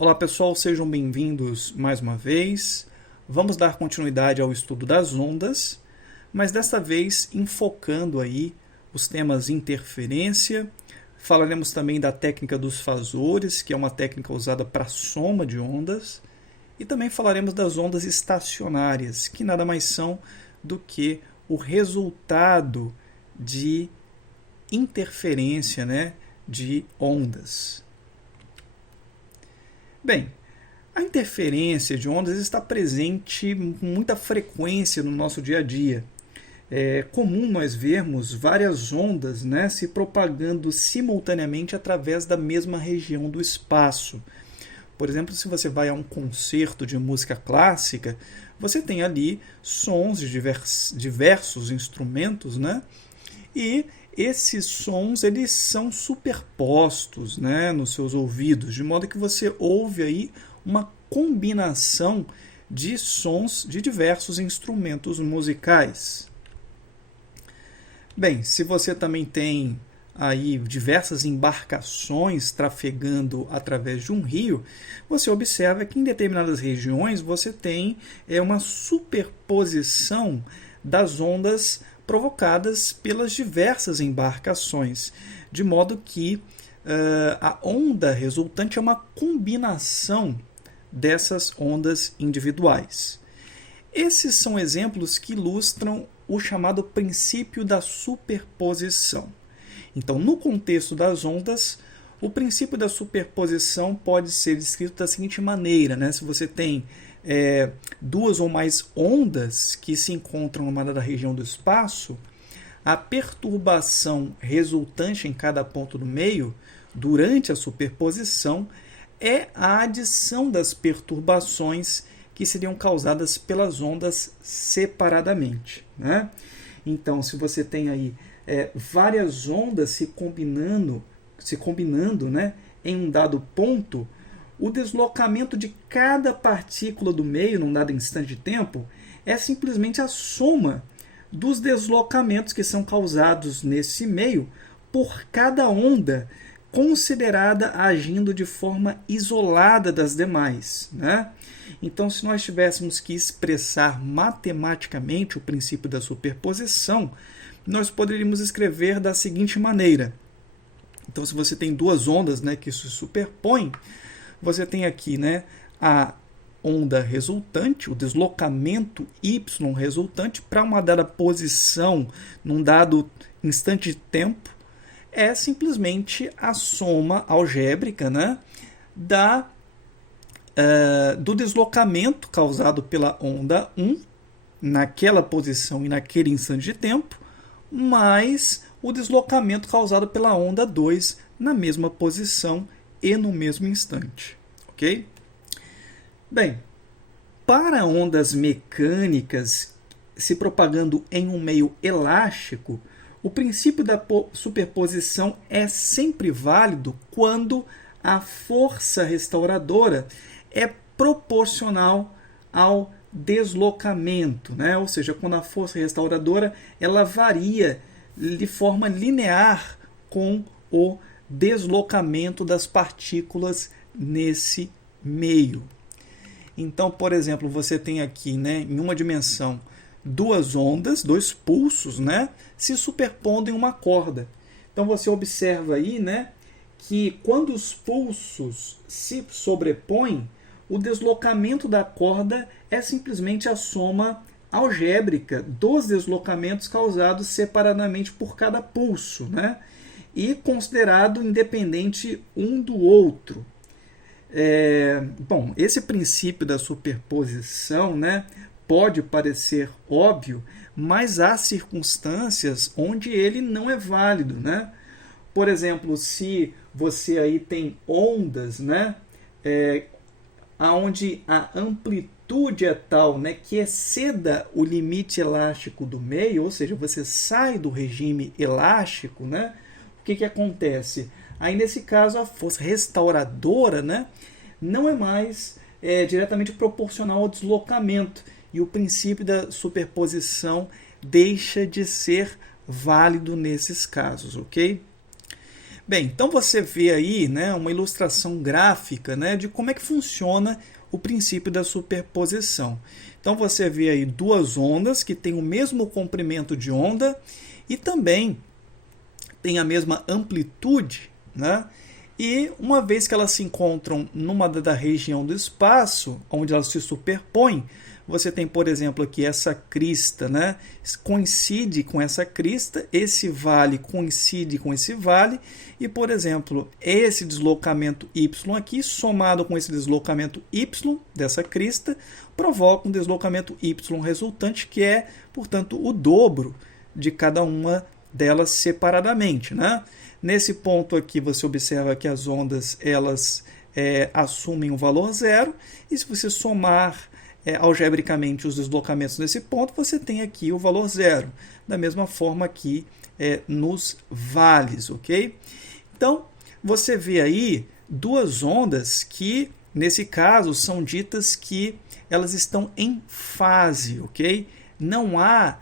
Olá pessoal, sejam bem-vindos mais uma vez. Vamos dar continuidade ao estudo das ondas, mas desta vez enfocando aí os temas interferência. Falaremos também da técnica dos fasores, que é uma técnica usada para soma de ondas, e também falaremos das ondas estacionárias, que nada mais são do que o resultado de interferência, de ondas. Bem, a interferência de ondas está presente com muita frequência no nosso dia a dia. É comum nós vermos várias ondas se propagando simultaneamente através da mesma região do espaço. Por exemplo, se você vai a um concerto de música clássica, você tem ali sons de diversos instrumentos, e esses sons eles são superpostos nos seus ouvidos, de modo que você ouve aí uma combinação de sons de diversos instrumentos musicais. Bem, se você também tem aí diversas embarcações trafegando através de um rio, você observa que em determinadas regiões você tem uma superposição das ondas provocadas pelas diversas embarcações, de modo que a onda resultante é uma combinação dessas ondas individuais. Esses são exemplos que ilustram o chamado princípio da superposição. Então, no contexto das ondas, o princípio da superposição pode ser descrito da seguinte maneira, se você tem duas ou mais ondas que se encontram numa dada região do espaço, a perturbação resultante em cada ponto do meio, durante a superposição, é a adição das perturbações que seriam causadas pelas ondas separadamente. Então, se você tem aí várias ondas se combinando em um dado ponto, o deslocamento de cada partícula do meio num dado instante de tempo é simplesmente a soma dos deslocamentos que são causados nesse meio por cada onda considerada agindo de forma isolada das demais. Então, se nós tivéssemos que expressar matematicamente o princípio da superposição, nós poderíamos escrever da seguinte maneira. Então, se você tem duas ondas que se superpõem, você tem aqui a onda resultante, o deslocamento y resultante para uma dada posição num dado instante de tempo, é simplesmente a soma algébrica do deslocamento causado pela onda 1 naquela posição e naquele instante de tempo, mais o deslocamento causado pela onda 2 na mesma posição e no mesmo instante. Ok? Bem, para ondas mecânicas se propagando em um meio elástico, o princípio da superposição é sempre válido quando a força restauradora é proporcional ao deslocamento, ou seja, quando a força restauradora ela varia de forma linear com o deslocamento das partículas nesse meio. Então, por exemplo, você tem aqui em uma dimensão duas ondas, dois pulsos se superpondo em uma corda. Então você observa aí que quando os pulsos se sobrepõem, o deslocamento da corda é simplesmente a soma algébrica dos deslocamentos causados separadamente por cada pulso, e considerado independente um do outro. Bom, esse princípio da superposição pode parecer óbvio, mas há circunstâncias onde ele não é válido. Por exemplo, se você aí tem ondas onde a amplitude é tal que exceda o limite elástico do meio, ou seja, você sai do regime elástico, o que acontece? Aí, nesse caso, a força restauradora não é mais diretamente proporcional ao deslocamento, e o princípio da superposição deixa de ser válido nesses casos, ok? Bem, então você vê aí, né, uma ilustração gráfica, né, de como é que funciona o princípio da superposição. Então você vê aí duas ondas que têm o mesmo comprimento de onda e também têm a mesma amplitude, né? E uma vez que elas se encontram numa da região do espaço, onde elas se superpõem, você tem, por exemplo, aqui essa crista, né? Coincide com essa crista, esse vale coincide com esse vale, e, por exemplo, esse deslocamento y aqui, somado com esse deslocamento y dessa crista, provoca um deslocamento y resultante, que é, portanto, o dobro de cada uma delas separadamente, né? Nesse ponto aqui você observa que as ondas elas assumem um valor zero, e se você somar algebricamente os deslocamentos nesse ponto, você tem aqui o valor zero. Da mesma forma aqui nos vales, ok? Então, você vê aí duas ondas que, nesse caso, são ditas que elas estão em fase, ok? Não há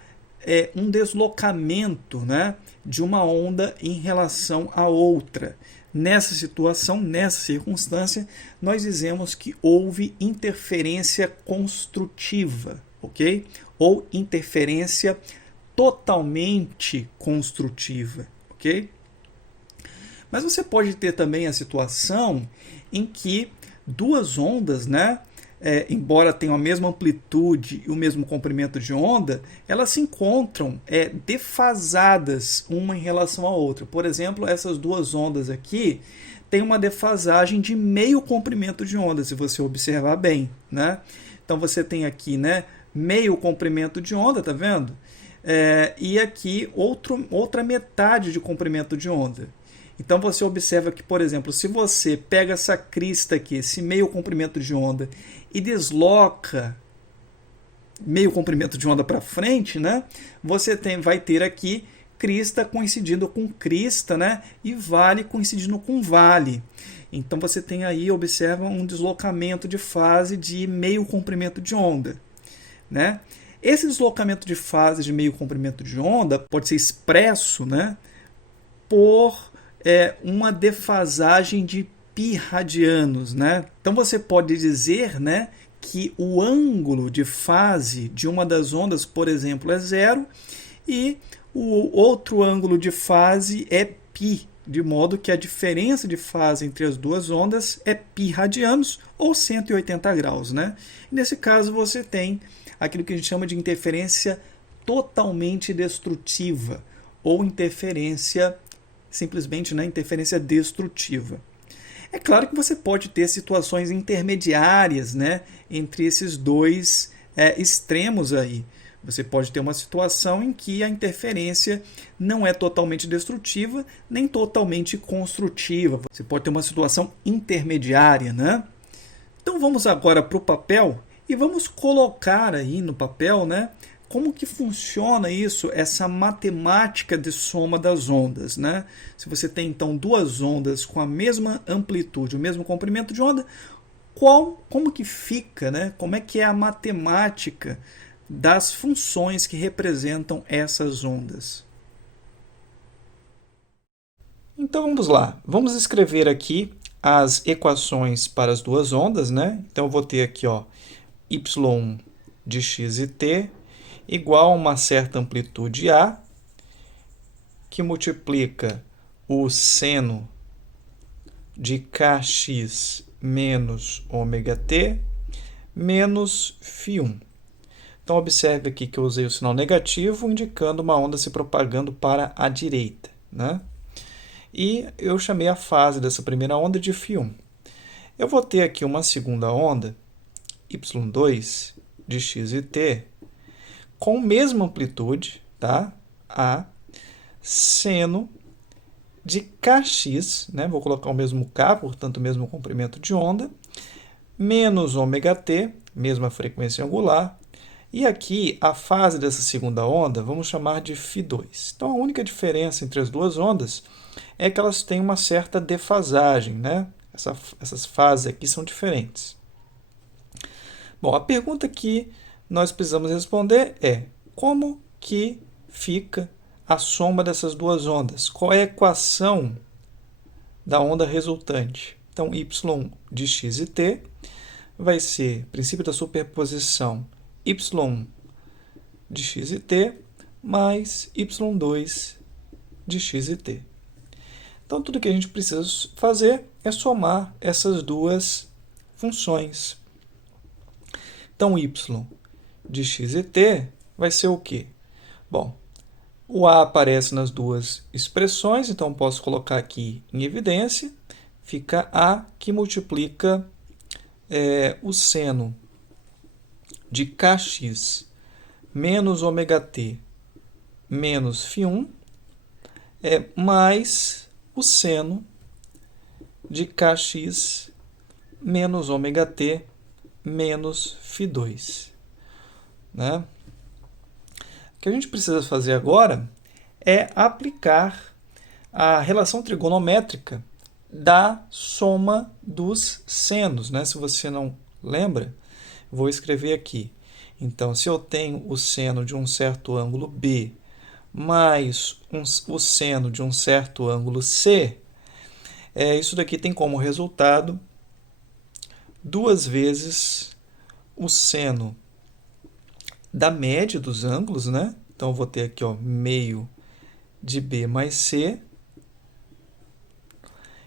um deslocamento, né, de uma onda em relação à outra. Nessa situação, nessa circunstância, nós dizemos que houve interferência construtiva, ok? Ou interferência totalmente construtiva, ok? Mas você pode ter também a situação em que duas ondas, né, embora tenham a mesma amplitude e o mesmo comprimento de onda, elas se encontram defasadas uma em relação à outra. Por exemplo, essas duas ondas aqui têm uma defasagem de meio comprimento de onda, se você observar bem, né? Então você tem aqui, né, meio comprimento de onda, tá vendo? E aqui outra metade de comprimento de onda. Então você observa que, por exemplo, se você pega essa crista aqui, esse meio comprimento de onda, e desloca meio comprimento de onda para frente, né, você vai ter aqui crista coincidindo com crista, né, e vale coincidindo com vale. Então você tem aí, observa, um deslocamento de fase de meio comprimento de onda, né? Esse deslocamento de fase de meio comprimento de onda pode ser expresso, né, por uma defasagem de π radianos, né? Então você pode dizer, né, que o ângulo de fase de uma das ondas, por exemplo, é zero, e o outro ângulo de fase é π, de modo que a diferença de fase entre as duas ondas é π radianos, ou 180 graus, né? Nesse caso você tem aquilo que a gente chama de interferência totalmente destrutiva, ou interferência simplesmente, né, interferência destrutiva. É claro que você pode ter situações intermediárias, né, entre esses dois extremos aí. Você pode ter uma situação em que a interferência não é totalmente destrutiva, nem totalmente construtiva. Você pode ter uma situação intermediária, né? Então vamos agora para o papel e vamos colocar aí no papel, né, como que funciona isso, essa matemática de soma das ondas, né? Se você tem, então, duas ondas com a mesma amplitude, o mesmo comprimento de onda, como que fica, né? Como é que é a matemática das funções que representam essas ondas? Então, vamos lá. Vamos escrever aqui as equações para as duas ondas, né? Então, eu vou ter aqui, ó, y de x e t igual a uma certa amplitude A, que multiplica o seno de kx menos ômega-t menos φ1. Então, observe aqui que eu usei o sinal negativo, indicando uma onda se propagando para a direita, né? E eu chamei a fase dessa primeira onda de φ1. Eu vou ter aqui uma segunda onda, y2 de x e t, com mesma amplitude, tá? A, seno de kx, né? Vou colocar o mesmo k, portanto, o mesmo comprimento de onda, menos ômega-t, mesma frequência angular, e aqui a fase dessa segunda onda vamos chamar de φ2. Então, a única diferença entre as duas ondas é que elas têm uma certa defasagem, né? Essas fases aqui são diferentes. Bom, a pergunta que nós precisamos responder é: como que fica a soma dessas duas ondas? Qual é a equação da onda resultante. Então, y de x e t vai ser princípio da superposição y de x e t mais y2 de x e t. Então, tudo que a gente precisa fazer é somar essas duas funções. Então, y de x e t vai ser o quê? Bom, o a aparece nas duas expressões, então posso colocar aqui em evidência. Fica a que multiplica o seno de kx menos ômega-t menos φ1 mais o seno de kx menos ômega-t menos φ2. Né? O que a gente precisa fazer agora é aplicar a relação trigonométrica da soma dos senos. Né? Se você não lembra, vou escrever aqui. Então, se eu tenho o seno de um certo ângulo B mais o seno de um certo ângulo C, isso daqui tem como resultado 2 vezes o seno da média dos ângulos, né? Então, eu vou ter aqui, ó, meio de B mais C,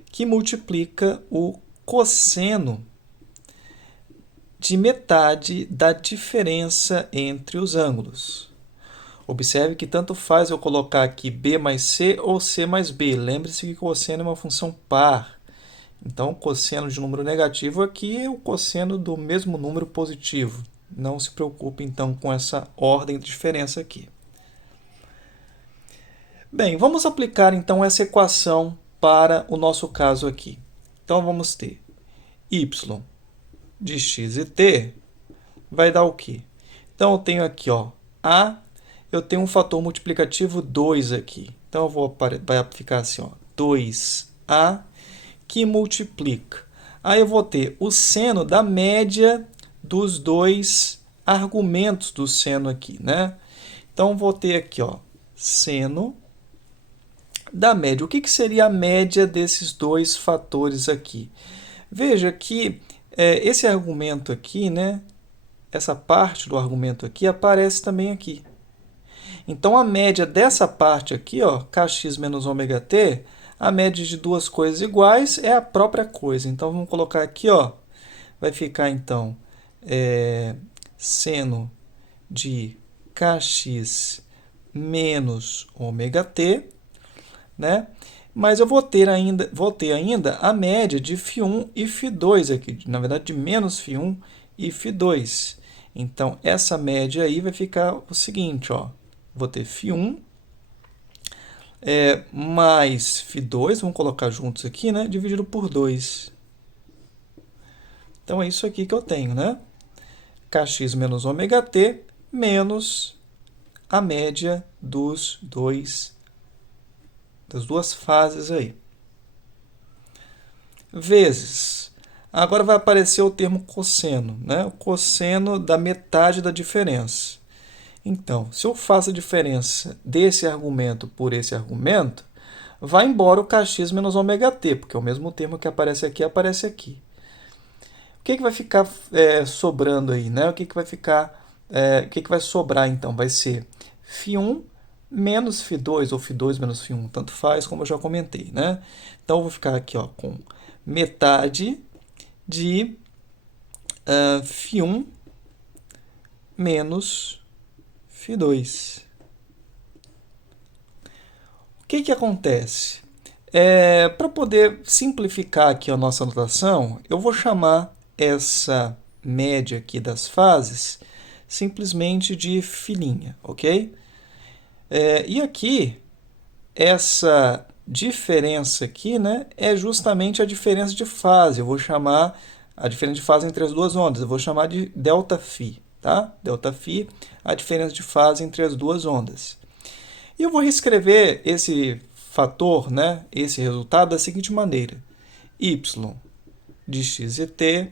que multiplica o cosseno de metade da diferença entre os ângulos. Observe que tanto faz eu colocar aqui B mais C ou C mais B. Lembre-se que cosseno é uma função par. Então, o cosseno de número negativo aqui é o cosseno do mesmo número positivo. Não se preocupe, então, com essa ordem de diferença aqui. Bem, vamos aplicar, então, essa equação para o nosso caso aqui. Então, vamos ter y de x e t vai dar o quê? Então, eu tenho aqui, ó, eu tenho um fator multiplicativo 2 aqui. Então, vai ficar assim, ó, 2a que multiplica. Aí eu vou ter o seno da média dos dois argumentos do seno aqui, né? Então, vou ter aqui, ó, seno da média. O que seria a média desses dois fatores aqui? Veja que esse argumento aqui, né? Essa parte do argumento aqui aparece também aqui. Então, a média dessa parte aqui, ó, kx menos ômega-t, a média de duas coisas iguais é a própria coisa. Então, vamos colocar aqui, ó, vai ficar, então, seno de kx menos ômega-t, né? Mas eu vou ter ainda a média de φ1 e φ2 aqui, na verdade, de menos φ1 e φ2. Então, essa média aí vai ficar o seguinte, ó, vou ter φ1 mais φ2, vamos colocar juntos aqui, né? Dividido por 2. Então, é isso aqui que eu tenho, né? Kx menos ômega-t menos a média das duas fases aí. Vezes. Agora vai aparecer o termo cosseno, né? O cosseno da metade da diferença. Então, se eu faço a diferença desse argumento por esse argumento, vai embora o kx menos ômega-t, porque é o mesmo termo que aparece aqui, aparece aqui. O que vai ficar sobrando aí, né? O que vai ficar, o que vai sobrar, então? Vai ser φ1 menos φ2, ou φ2 menos φ1, tanto faz, como eu já comentei, né? Então, eu vou ficar aqui, ó, com metade de φ1 menos φ2. O que acontece? Para poder simplificar aqui a nossa notação, eu vou chamar essa média aqui das fases simplesmente de filinha, ok? E aqui, essa diferença aqui, né, é justamente a diferença de fase. Eu vou chamar a diferença de fase entre as duas ondas, eu vou chamar de ΔΦ, tá? ΔΦ, a diferença de fase entre as duas ondas. E eu vou reescrever esse fator, né, esse resultado, da seguinte maneira. Y de x e t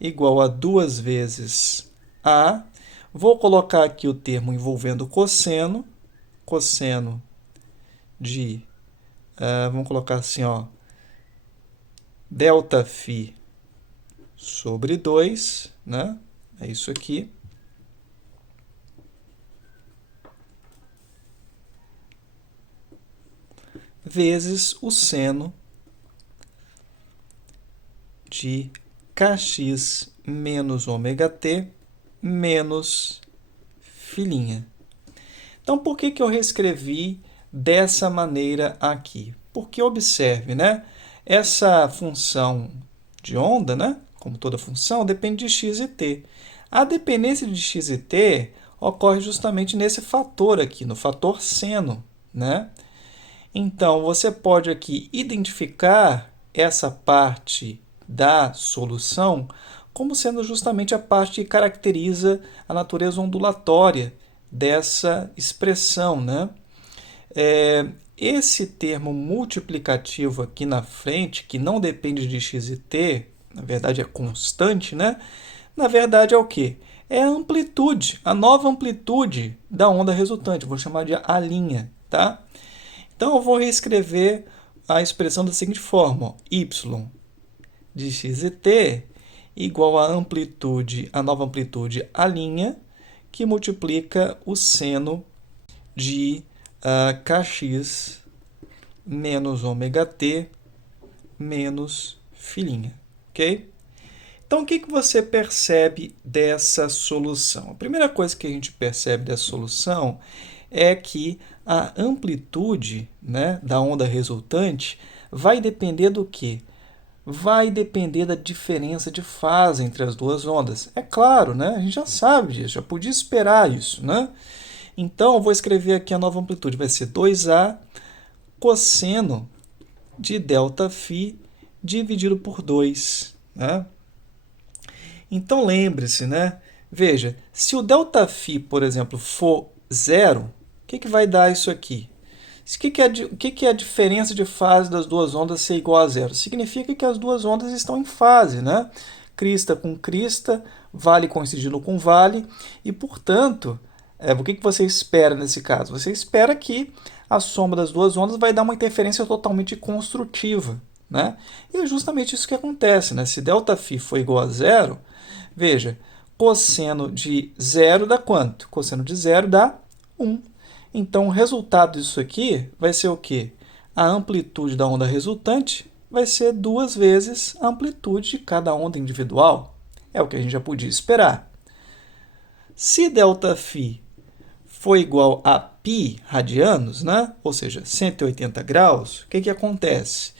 igual a 2 vezes a. Vou colocar aqui o termo envolvendo cosseno de, vamos colocar assim, ó, ΔΦ sobre 2, né? É isso aqui. Vezes o seno de kx menos ômega-t menos φ'. Então, por que eu reescrevi dessa maneira aqui? Porque observe, né? Essa função de onda, né? Como toda função, depende de x e t. A dependência de x e t ocorre justamente nesse fator aqui, no fator seno, né? Então, você pode aqui identificar essa parte da solução como sendo justamente a parte que caracteriza a natureza ondulatória dessa expressão, né? Esse termo multiplicativo aqui na frente, que não depende de x e t, na verdade é constante, né? Na verdade é o quê? É a amplitude, a nova amplitude da onda resultante. Vou chamar de A', tá? Então, eu vou reescrever a expressão da seguinte forma: ó, y de x e t igual a amplitude, a nova amplitude A', que multiplica o seno de kx menos ômega-t menos φ', ok? Então, o que você percebe dessa solução? A primeira coisa que a gente percebe dessa solução é que a amplitude, né, da onda resultante vai depender do quê? Vai depender da diferença de fase entre as duas ondas. É claro, né? A gente já sabe disso, já podia esperar isso, né? Então, eu vou escrever aqui a nova amplitude. Vai ser 2A cosseno de ΔΦ dividido por 2. Né? Então, lembre-se, né? Veja, se o ΔΦ, por exemplo, for zero, o que vai dar isso aqui? O que é a diferença de fase das duas ondas ser igual a zero? Significa que as duas ondas estão em fase, né? Crista com crista, vale coincidindo com vale, e, portanto, o que você espera nesse caso? Você espera que a soma das duas ondas vai dar uma interferência totalmente construtiva, né? E é justamente isso que acontece, né? Se ΔΦ for igual a zero, veja, cosseno de zero dá quanto? Cosseno de zero dá 1. Então, o resultado disso aqui vai ser o quê? A amplitude da onda resultante vai ser 2 vezes a amplitude de cada onda individual. É o que a gente já podia esperar. Se ΔΦ for igual a π radianos, né? Ou seja, 180 graus, o que acontece?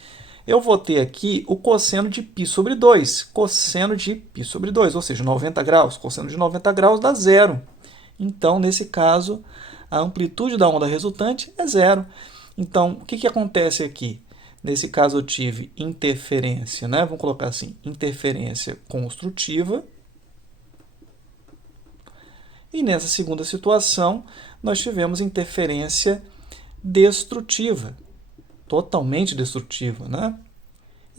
Eu vou ter aqui o cosseno de π sobre 2. Cosseno de π sobre 2, ou seja, 90 graus. Cosseno de 90 graus dá zero. Então, nesse caso, a amplitude da onda resultante é zero. Então, o que acontece aqui? Nesse caso, eu tive interferência, né? Vamos colocar assim, interferência construtiva. E nessa segunda situação, nós tivemos interferência destrutiva, totalmente destrutiva, né?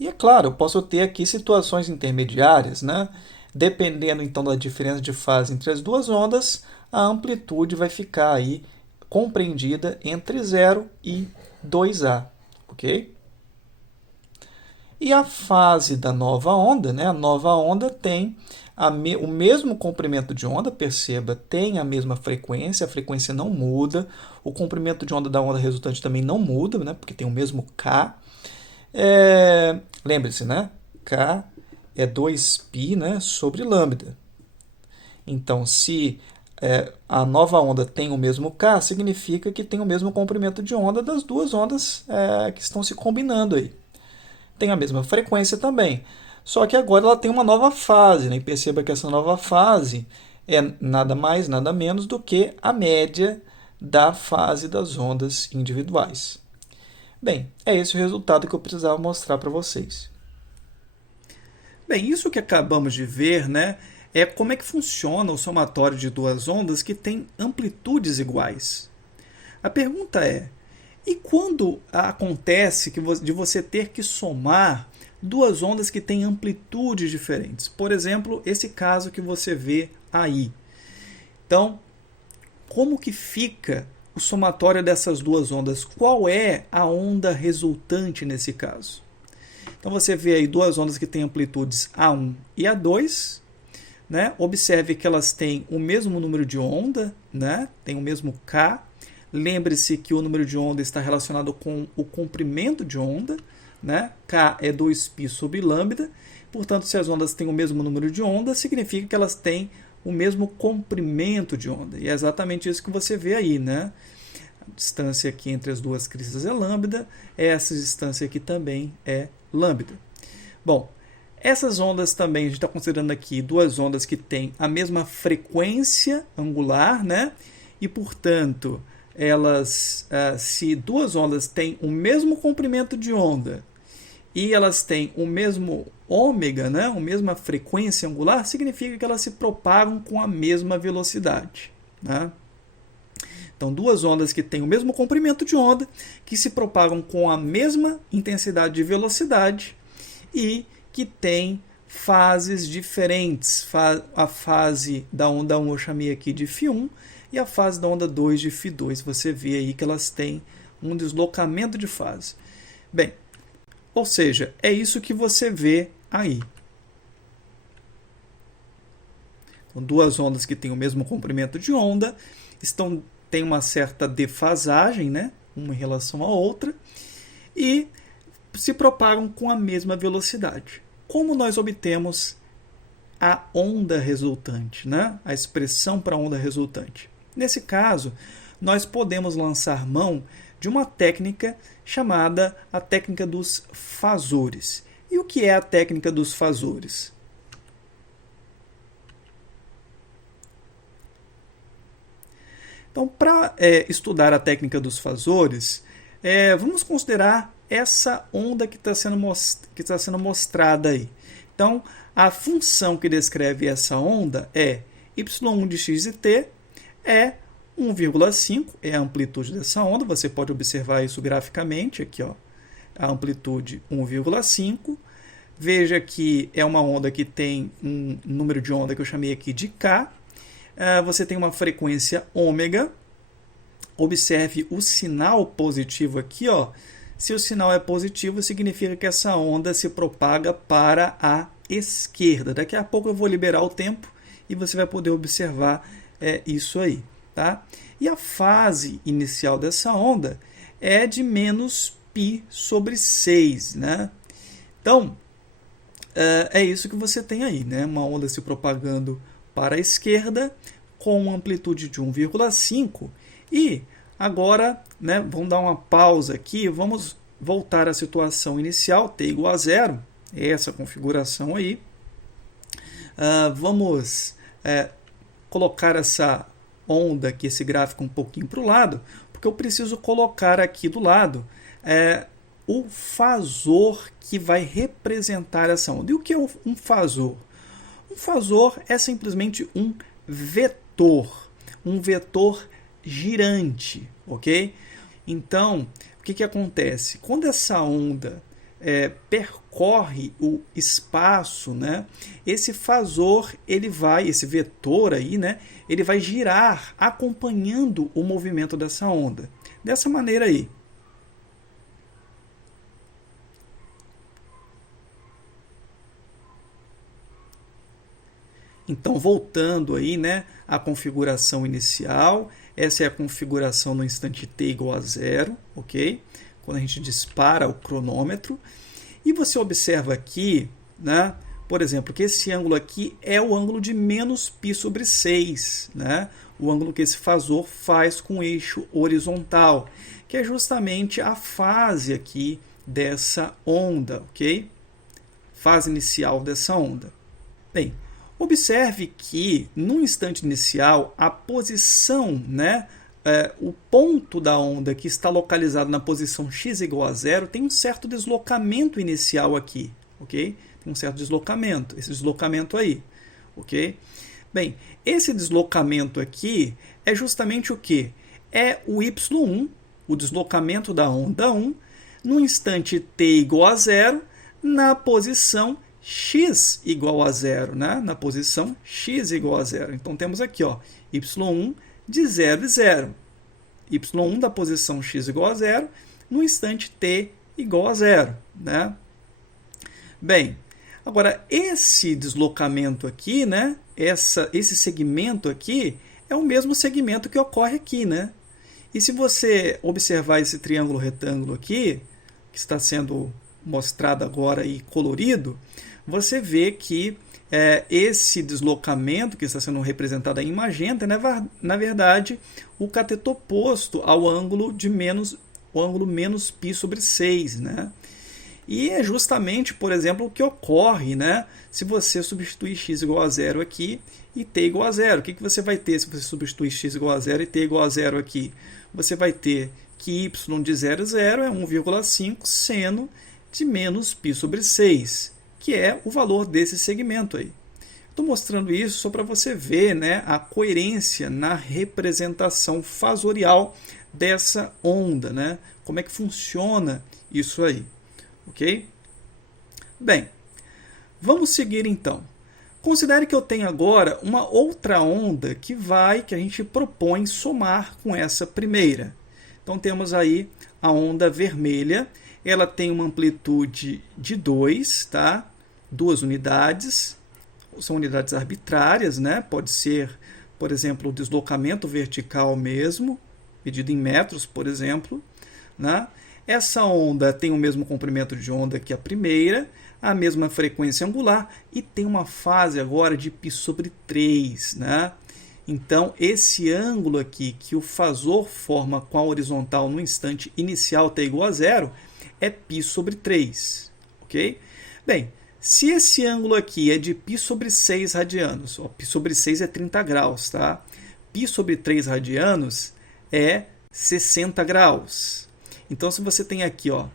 E é claro, eu posso ter aqui situações intermediárias, né? Dependendo então da diferença de fase entre as duas ondas, a amplitude vai ficar aí compreendida entre 0 e 2A, ok? E a fase da nova onda, né? A nova onda tem o mesmo comprimento de onda, perceba, tem a mesma frequência, a frequência não muda, o comprimento de onda da onda resultante também não muda, né? Porque tem o mesmo K. Lembre-se, né? K é 2π, né, sobre lambda. Então, se a nova onda tem o mesmo K, significa que tem o mesmo comprimento de onda das duas ondas que estão se combinando aí. Tem a mesma frequência também. Só que agora ela tem uma nova fase, né? E perceba que essa nova fase é nada mais, nada menos do que a média da fase das ondas individuais. Bem, é esse o resultado que eu precisava mostrar para vocês. Bem, isso que acabamos de ver, né, é como é que funciona o somatório de duas ondas que têm amplitudes iguais. A pergunta é, e quando acontece de você ter que somar duas ondas que têm amplitudes diferentes? Por exemplo, esse caso que você vê aí. Então, como que fica o somatório dessas duas ondas? Qual é a onda resultante nesse caso? Então você vê aí duas ondas que têm amplitudes A1 e A2. Né? Observe que elas têm o mesmo número de onda, né? Tem o mesmo K. Lembre-se que o número de onda está relacionado com o comprimento de onda. Né? K é 2π sobre lambda. Portanto, se as ondas têm o mesmo número de onda, significa que elas têm o mesmo comprimento de onda. E é exatamente isso que você vê aí. Né? A distância aqui entre as duas cristas é lambda. Essa distância aqui também é lambda. Bom, essas ondas também, a gente está considerando aqui duas ondas que têm a mesma frequência angular, né? E, portanto, elas, se duas ondas têm o mesmo comprimento de onda e elas têm o mesmo ômega, né? A mesma frequência angular, significa que elas se propagam com a mesma velocidade. Né? Então, duas ondas que têm o mesmo comprimento de onda, que se propagam com a mesma intensidade de velocidade e que têm fases diferentes. A fase da onda 1 eu chamei aqui de φ1 e a fase da onda 2 de φ2. Você vê aí que elas têm um deslocamento de fase. Bem, ou seja, é isso que você vê aí. Então, duas ondas que têm o mesmo comprimento de onda têm uma certa defasagem, né? Uma em relação à outra, e se propagam com a mesma velocidade. Como nós obtemos a onda resultante, né? A expressão para a onda resultante? Nesse caso, nós podemos lançar mão de uma técnica chamada a técnica dos fasores. E o que é a técnica dos fasores? Então, para estudar a técnica dos fasores, vamos considerar essa onda que está sendo mostrada aí. Então, a função que descreve essa onda é y1 de x de t é 1,5, é a amplitude dessa onda. Você pode observar isso graficamente aqui, ó, a amplitude 1,5. Veja que é uma onda que tem um número de onda que eu chamei aqui de k. Você tem uma frequência ômega. Observe o sinal positivo aqui, ó. Se o sinal é positivo, significa que essa onda se propaga para a esquerda. Daqui a pouco eu vou liberar o tempo e você vai poder observar isso aí. Tá? E a fase inicial dessa onda é de menos π sobre 6. Né? Então, é isso que você tem aí. Né? Uma onda se propagando para a esquerda com uma amplitude de 1,5. E agora, né, vamos dar uma pausa aqui, vamos voltar à situação inicial, t igual a 0, essa configuração aí. Vamos colocar essa onda aqui, esse gráfico um pouquinho para o lado, porque eu preciso colocar aqui do lado o fasor que vai representar essa onda. E o que é um fasor? Um fasor é simplesmente um vetor girante, ok? Então, o que acontece? Quando essa onda percorre o espaço, né, esse fasor, esse vetor aí, né, ele vai girar acompanhando o movimento dessa onda. Dessa maneira aí. Então, voltando aí, né, à configuração inicial, essa é a configuração no instante t igual a 0, ok? Quando a gente dispara o cronômetro. E você observa aqui, né, por exemplo, que esse ângulo aqui é o ângulo de menos π sobre 6, né? O ângulo que esse fasor faz com o eixo horizontal, que é justamente a fase aqui dessa onda, ok? Fase inicial dessa onda. Bem, observe que no instante inicial a posição, né, o ponto da onda que está localizado na posição x igual a 0 tem um certo deslocamento inicial aqui, ok? Tem um certo deslocamento, esse deslocamento aí, ok? Bem, esse deslocamento aqui é justamente o que? É o y1, o deslocamento da onda 1, no instante t igual a 0, na posição x igual a 0, né? Na posição x igual a 0. Então, temos aqui, ó, y1 de 0 e 0. y1 da posição x igual a 0 no instante t igual a 0. Né? Bem, agora esse deslocamento aqui, né? Esse segmento aqui é o mesmo segmento que ocorre aqui, né? E se você observar esse triângulo retângulo aqui, que está sendo mostrado agora e colorido, você vê que esse deslocamento que está sendo representado em magenta, né, na verdade, o cateto oposto ao ângulo menos π sobre 6, né? E é justamente, por exemplo, o que ocorre, né, se você substituir x igual a zero aqui e t igual a zero. O que você vai ter se você substituir x igual a zero e t igual a zero aqui? Você vai ter que y de 0, 0 é 1,5 seno de menos π sobre 6, que é o valor desse segmento aí. Estou mostrando isso só para você ver, né, a coerência na representação fasorial dessa onda, né? Como é que funciona isso aí, ok? Bem, vamos seguir então. Considere que eu tenho agora uma outra onda que a gente propõe somar com essa primeira. Então temos aí a onda vermelha, ela tem uma amplitude de 2, tá? 2 unidades, são unidades arbitrárias, né? Pode ser, por exemplo, o deslocamento vertical mesmo, medido em metros, por exemplo, né? Essa onda tem o mesmo comprimento de onda que a primeira, a mesma frequência angular e tem uma fase agora de π sobre 3, né? Então, esse ângulo aqui que o fasor forma com a horizontal no instante inicial t igual a zero é π sobre 3, ok? Bem, se esse ângulo aqui é de π sobre 6 radianos, ó, π sobre 6 é 30 graus, tá? π sobre 3 radianos é 60 graus. Então, se você tem aqui, ó,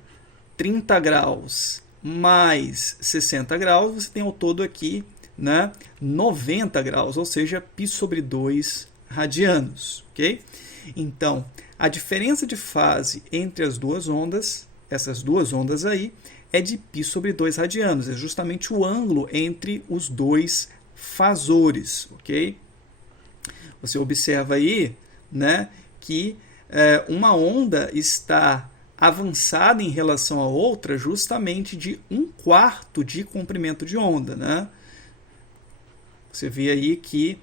30 graus mais 60 graus, você tem ao todo aqui, né, 90 graus, ou seja, π sobre 2 radianos, ok? Então, a diferença de fase entre as duas ondas, essas duas ondas aí, é de π sobre 2 radianos, é justamente o ângulo entre os dois fasores, ok? Você observa aí, né, que uma onda está avançada em relação à outra justamente de 1/4 de comprimento de onda, né? Você vê aí que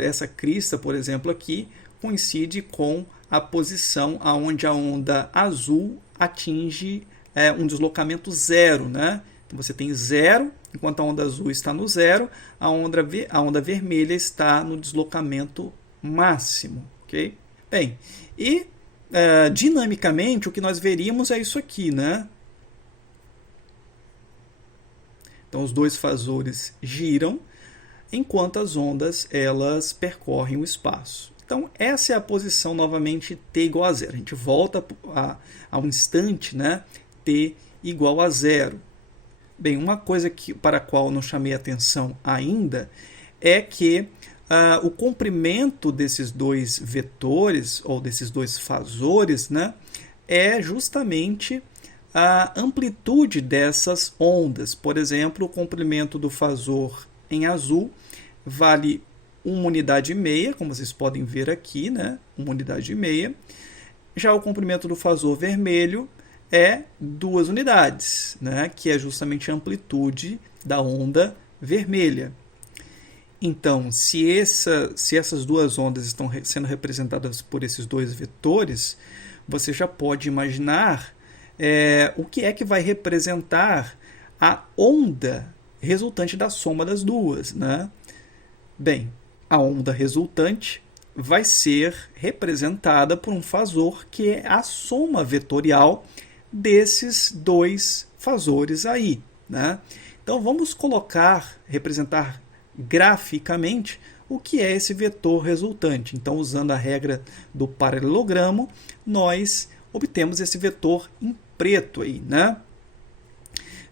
essa crista, por exemplo, aqui, coincide com a posição onde a onda azul atinge um deslocamento zero, né? Então você tem zero, enquanto a onda azul está no zero, a onda vermelha está no deslocamento máximo, ok? Bem, e dinamicamente o que nós veríamos é isso aqui, né? Então os dois fasores giram, enquanto as ondas elas percorrem o espaço. Então essa é a posição novamente t igual a zero. A gente volta ao instante, né? T igual a zero. Bem, uma coisa para a qual não chamei atenção ainda é que o comprimento desses dois vetores, ou desses dois fasores, né, é justamente a amplitude dessas ondas. Por exemplo, o comprimento do fasor em azul vale 1,5 unidade, como vocês podem ver aqui, né, 1,5 unidade. Já o comprimento do fasor vermelho é 2 unidades, né, que é justamente a amplitude da onda vermelha. Então, se essas duas ondas estão sendo representadas por esses dois vetores, você já pode imaginar o que é que vai representar a onda resultante da soma das duas, né? Bem, a onda resultante vai ser representada por um fasor que é a soma vetorial desses dois fasores aí, né? Então, vamos representar graficamente o que é esse vetor resultante. Então, usando a regra do paralelogramo, nós obtemos esse vetor em preto aí, né?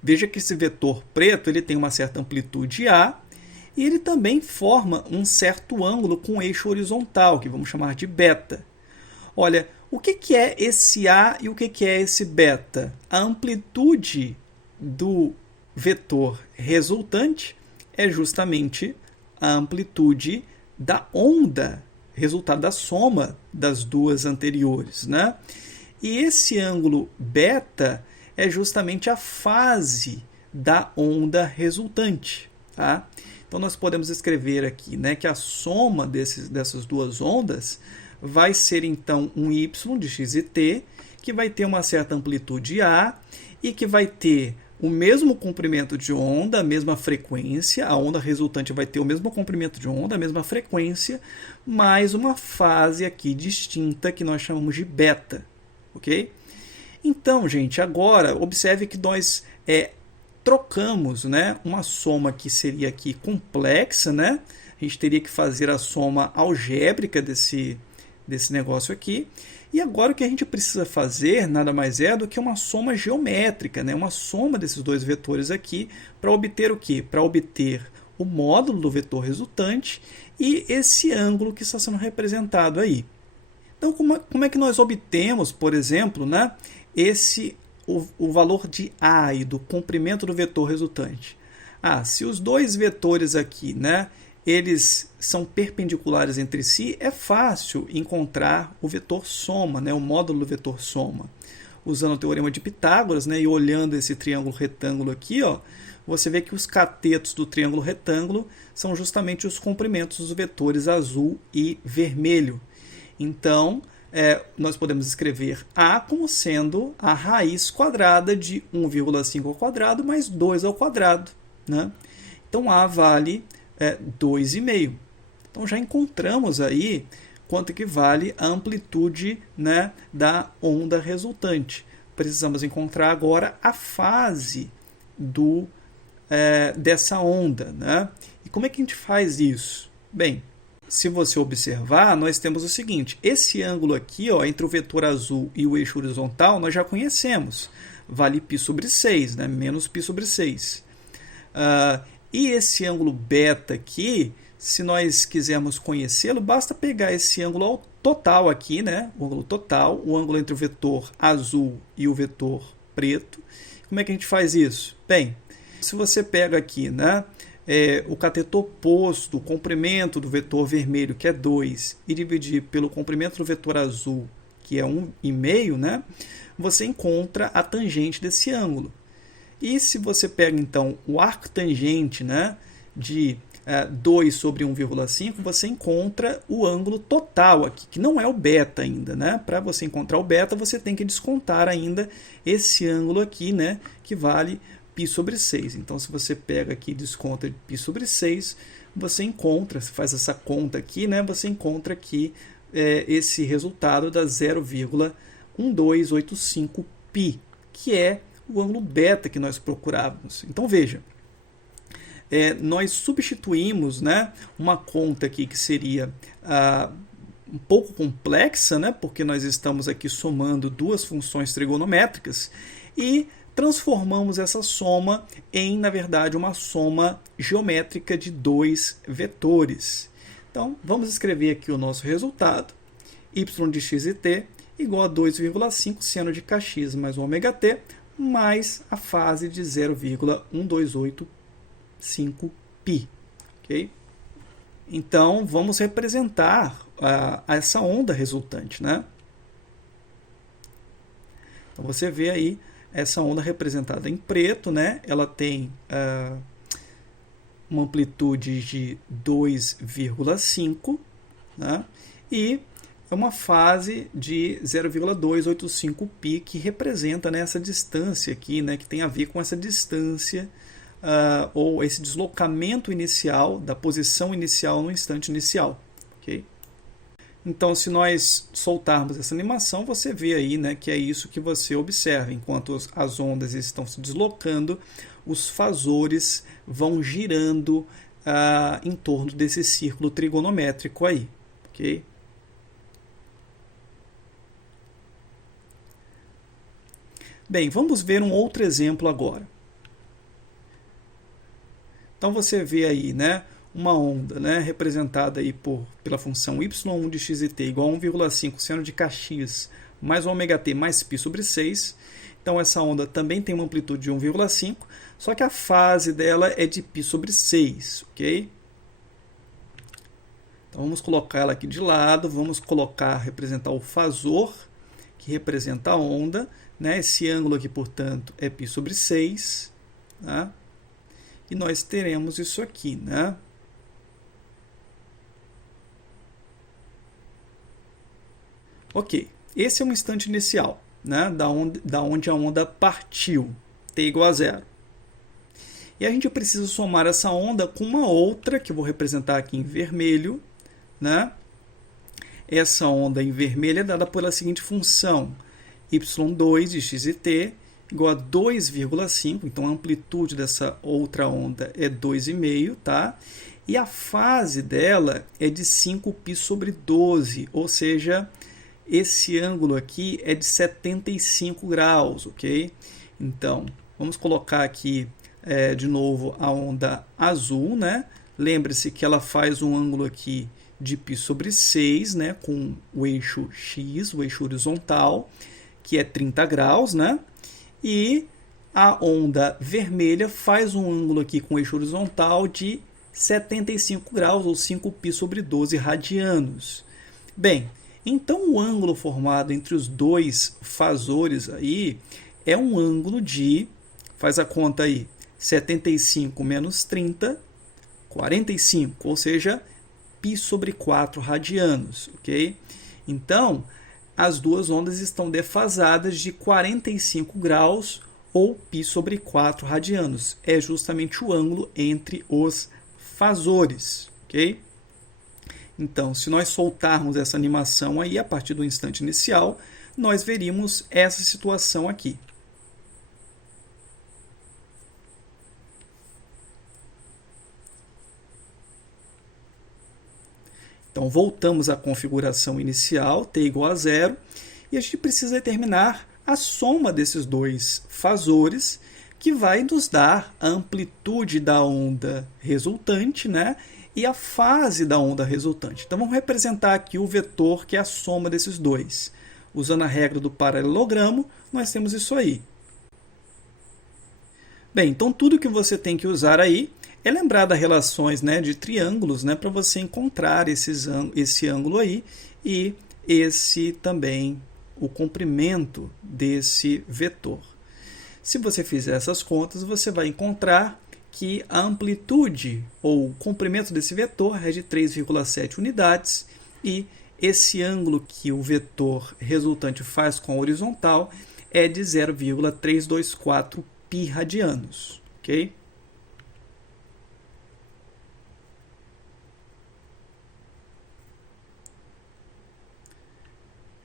Veja que esse vetor preto ele tem uma certa amplitude A e ele também forma um certo ângulo com eixo horizontal, que vamos chamar de beta. Olha, o que é esse A e o que é esse beta? A amplitude do vetor resultante é justamente a amplitude da onda, resultado da soma das duas anteriores, né? E esse ângulo beta é justamente a fase da onda resultante. Tá? Então, nós podemos escrever aqui, né, que a soma dessas duas ondas vai ser, então, um y de x e t, que vai ter uma certa amplitude A e que vai ter o mesmo comprimento de onda, a mesma frequência, a onda resultante vai ter o mesmo comprimento de onda, a mesma frequência, mais uma fase aqui distinta que nós chamamos de beta, ok? Então, gente, agora observe que nós trocamos, né, uma soma que seria aqui complexa, né? A gente teria que fazer a soma algébrica desse negócio aqui. E agora o que a gente precisa fazer nada mais é do que uma soma geométrica, né? Uma soma desses dois vetores aqui para obter o quê? Para obter o módulo do vetor resultante e esse ângulo que está sendo representado aí. Então, como é que nós obtemos, por exemplo, né, o valor de A e do comprimento do vetor resultante? Se os dois vetores aqui, né, eles são perpendiculares entre si, é fácil encontrar o vetor soma, né, o módulo do vetor soma. Usando o teorema de Pitágoras, né, e olhando esse triângulo retângulo aqui, ó, você vê que os catetos do triângulo retângulo são justamente os comprimentos dos vetores azul e vermelho. Então, nós podemos escrever A como sendo a raiz quadrada de 1,5 ao quadrado mais 2 ao quadrado. Né? Então, A vale 2,5. Então, já encontramos aí quanto que vale a amplitude, né, da onda resultante. Precisamos encontrar agora a fase dessa onda. Né? E como é que a gente faz isso? Bem, se você observar, nós temos o seguinte, esse ângulo aqui, ó, entre o vetor azul e o eixo horizontal, nós já conhecemos. Vale π sobre 6, né? Menos π sobre 6. E esse ângulo beta aqui, se nós quisermos conhecê-lo, basta pegar esse ângulo total aqui, né? O ângulo total, o ângulo entre o vetor azul e o vetor preto. Como é que a gente faz isso? Bem, se você pega aqui, né, o cateto oposto, o comprimento do vetor vermelho, que é 2, e dividir pelo comprimento do vetor azul, que é 1,5, né, você encontra a tangente desse ângulo. E se você pega, então, o arco tangente, né, de 2 sobre 1,5, você encontra o ângulo total aqui, que não é o beta ainda. Né? Para você encontrar o beta, você tem que descontar ainda esse ângulo aqui, né, que vale π sobre 6. Então, se você pega aqui e desconta de π sobre 6, você encontra, se faz essa conta aqui, né, você encontra aqui esse resultado da 0,1285π, que é o ângulo beta que nós procurávamos. Então, veja, nós substituímos, né, uma conta aqui que seria um pouco complexa, né, porque nós estamos aqui somando duas funções trigonométricas, e transformamos essa soma em, na verdade, uma soma geométrica de dois vetores. Então, vamos escrever aqui o nosso resultado, y de x e t igual a 2,5 seno de kx mais ômega t, mais a fase de 0,1285π. Okay? Então, vamos representar essa onda resultante. Né? Então, você vê aí essa onda representada em preto. Né? Ela tem uma amplitude de 2,5, né? E uma fase de 0,285π, que representa, né, essa distância aqui, né, que tem a ver com essa distância ou esse deslocamento inicial da posição inicial no instante inicial. Okay? Então, se nós soltarmos essa animação, você vê aí, né, que é isso que você observa. Enquanto as ondas estão se deslocando, os fasores vão girando em torno desse círculo trigonométrico aí. Okay? Bem, vamos ver um outro exemplo agora. Então você vê aí, né, uma onda, né, representada aí pela função y1 de x e t igual a 1,5 seno de kx mais ômega t mais π sobre 6. Então essa onda também tem uma amplitude de 1,5, só que a fase dela é de π sobre 6, ok? Então vamos colocar ela aqui de lado, vamos representar o fasor que representa a onda. Né? Esse ângulo aqui, portanto, é π sobre 6. Tá? E nós teremos isso aqui, né? Ok, esse é um instante inicial, né? Da onde a onda partiu, t igual a zero. E a gente precisa somar essa onda com uma outra, que eu vou representar aqui em vermelho, né? Essa onda em vermelho é dada pela seguinte função, y2 de x e t igual a 2,5, então a amplitude dessa outra onda é 2,5, tá? E a fase dela é de 5π sobre 12, ou seja, esse ângulo aqui é de 75 graus, ok? Então, vamos colocar aqui de novo a onda azul, né? Lembre-se que ela faz um ângulo aqui de π sobre 6, né? Com o eixo x, o eixo horizontal, que é 30 graus, né? E a onda vermelha faz um ângulo aqui com o eixo horizontal de 75 graus, ou 5π sobre 12 radianos. Bem, então o ângulo formado entre os dois fasores aí é um ângulo de, faz a conta aí, 75 menos 30, 45, ou seja, π sobre 4 radianos, ok? Então, as duas ondas estão defasadas de 45 graus ou π sobre 4 radianos. É justamente o ângulo entre os fasores, ok? Então, se nós soltarmos essa animação aí a partir do instante inicial, nós veríamos essa situação aqui. Então, voltamos à configuração inicial, t igual a zero, e a gente precisa determinar a soma desses dois fasores, que vai nos dar a amplitude da onda resultante, né? E a fase da onda resultante. Então, vamos representar aqui o vetor, que é a soma desses dois. Usando a regra do paralelogramo, nós temos isso aí. Bem, então tudo que você tem que usar aí é lembrar das relações, né, de triângulos, né, para você encontrar esse ângulo aí e esse também, o comprimento desse vetor. Se você fizer essas contas, você vai encontrar que a amplitude ou o comprimento desse vetor é de 3,7 unidades e esse ângulo que o vetor resultante faz com a horizontal é de 0,324 π radianos, ok?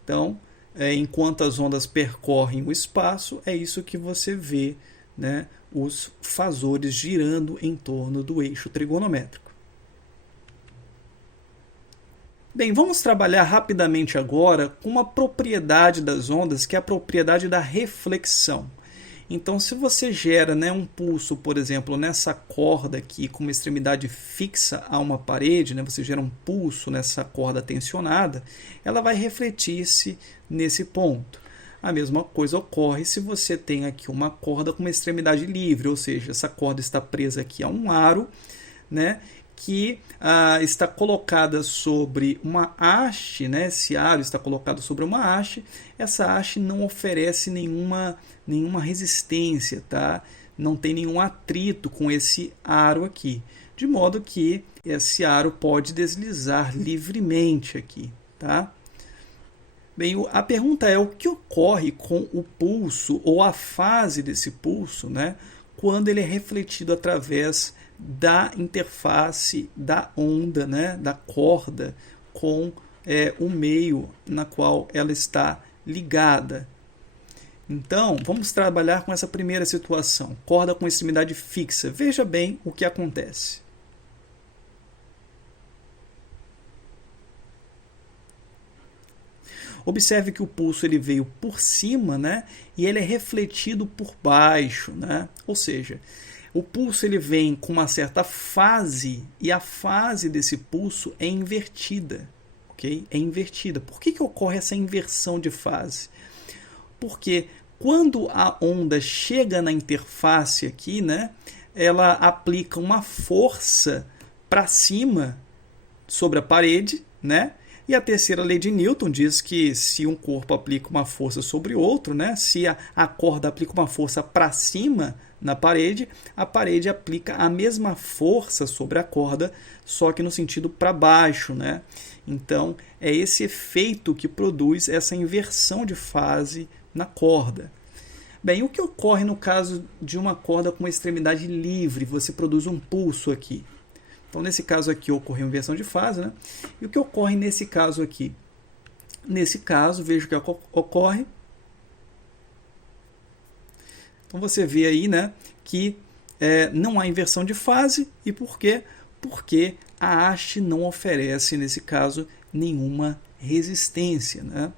Então, enquanto as ondas percorrem o espaço, é isso que você vê, né, os fasores girando em torno do eixo trigonométrico. Bem, vamos trabalhar rapidamente agora com uma propriedade das ondas, que é a propriedade da reflexão. Então, se você gera, né, um pulso, por exemplo, nessa corda aqui com uma extremidade fixa a uma parede, né, você gera um pulso nessa corda tensionada, ela vai refletir-se nesse ponto. A mesma coisa ocorre se você tem aqui uma corda com uma extremidade livre, ou seja, essa corda está presa aqui a um aro, né, que está colocada sobre uma haste, né? Esse aro está colocado sobre uma haste. Essa haste não oferece nenhuma resistência, tá? Não tem nenhum atrito com esse aro aqui, de modo que esse aro pode deslizar livremente aqui, tá? Bem, a pergunta é o que ocorre com o pulso ou a fase desse pulso, né, quando ele é refletido através da interface da onda, né, da corda, com o meio na qual ela está ligada. Então, vamos trabalhar com essa primeira situação, corda com extremidade fixa. Veja bem o que acontece. Observe que o pulso ele veio por cima, né, e ele é refletido por baixo, né? Ou seja, o pulso ele vem com uma certa fase e a fase desse pulso é invertida, ok? É invertida. Por que ocorre essa inversão de fase? Porque quando a onda chega na interface aqui, né, ela aplica uma força para cima sobre a parede, né? E a terceira lei de Newton diz que se um corpo aplica uma força sobre outro, né, se a corda aplica uma força para cima na parede, a parede aplica a mesma força sobre a corda, só que no sentido para baixo, né? Então, é esse efeito que produz essa inversão de fase na corda. Bem, o que ocorre no caso de uma corda com uma extremidade livre? Você produz um pulso aqui. Então, nesse caso aqui, ocorreu inversão de fase, né? E o que ocorre nesse caso aqui? Nesse caso, veja o que ocorre. Então, você vê aí, né, que não há inversão de fase. E por quê? Porque a haste não oferece, nesse caso, nenhuma resistência, né?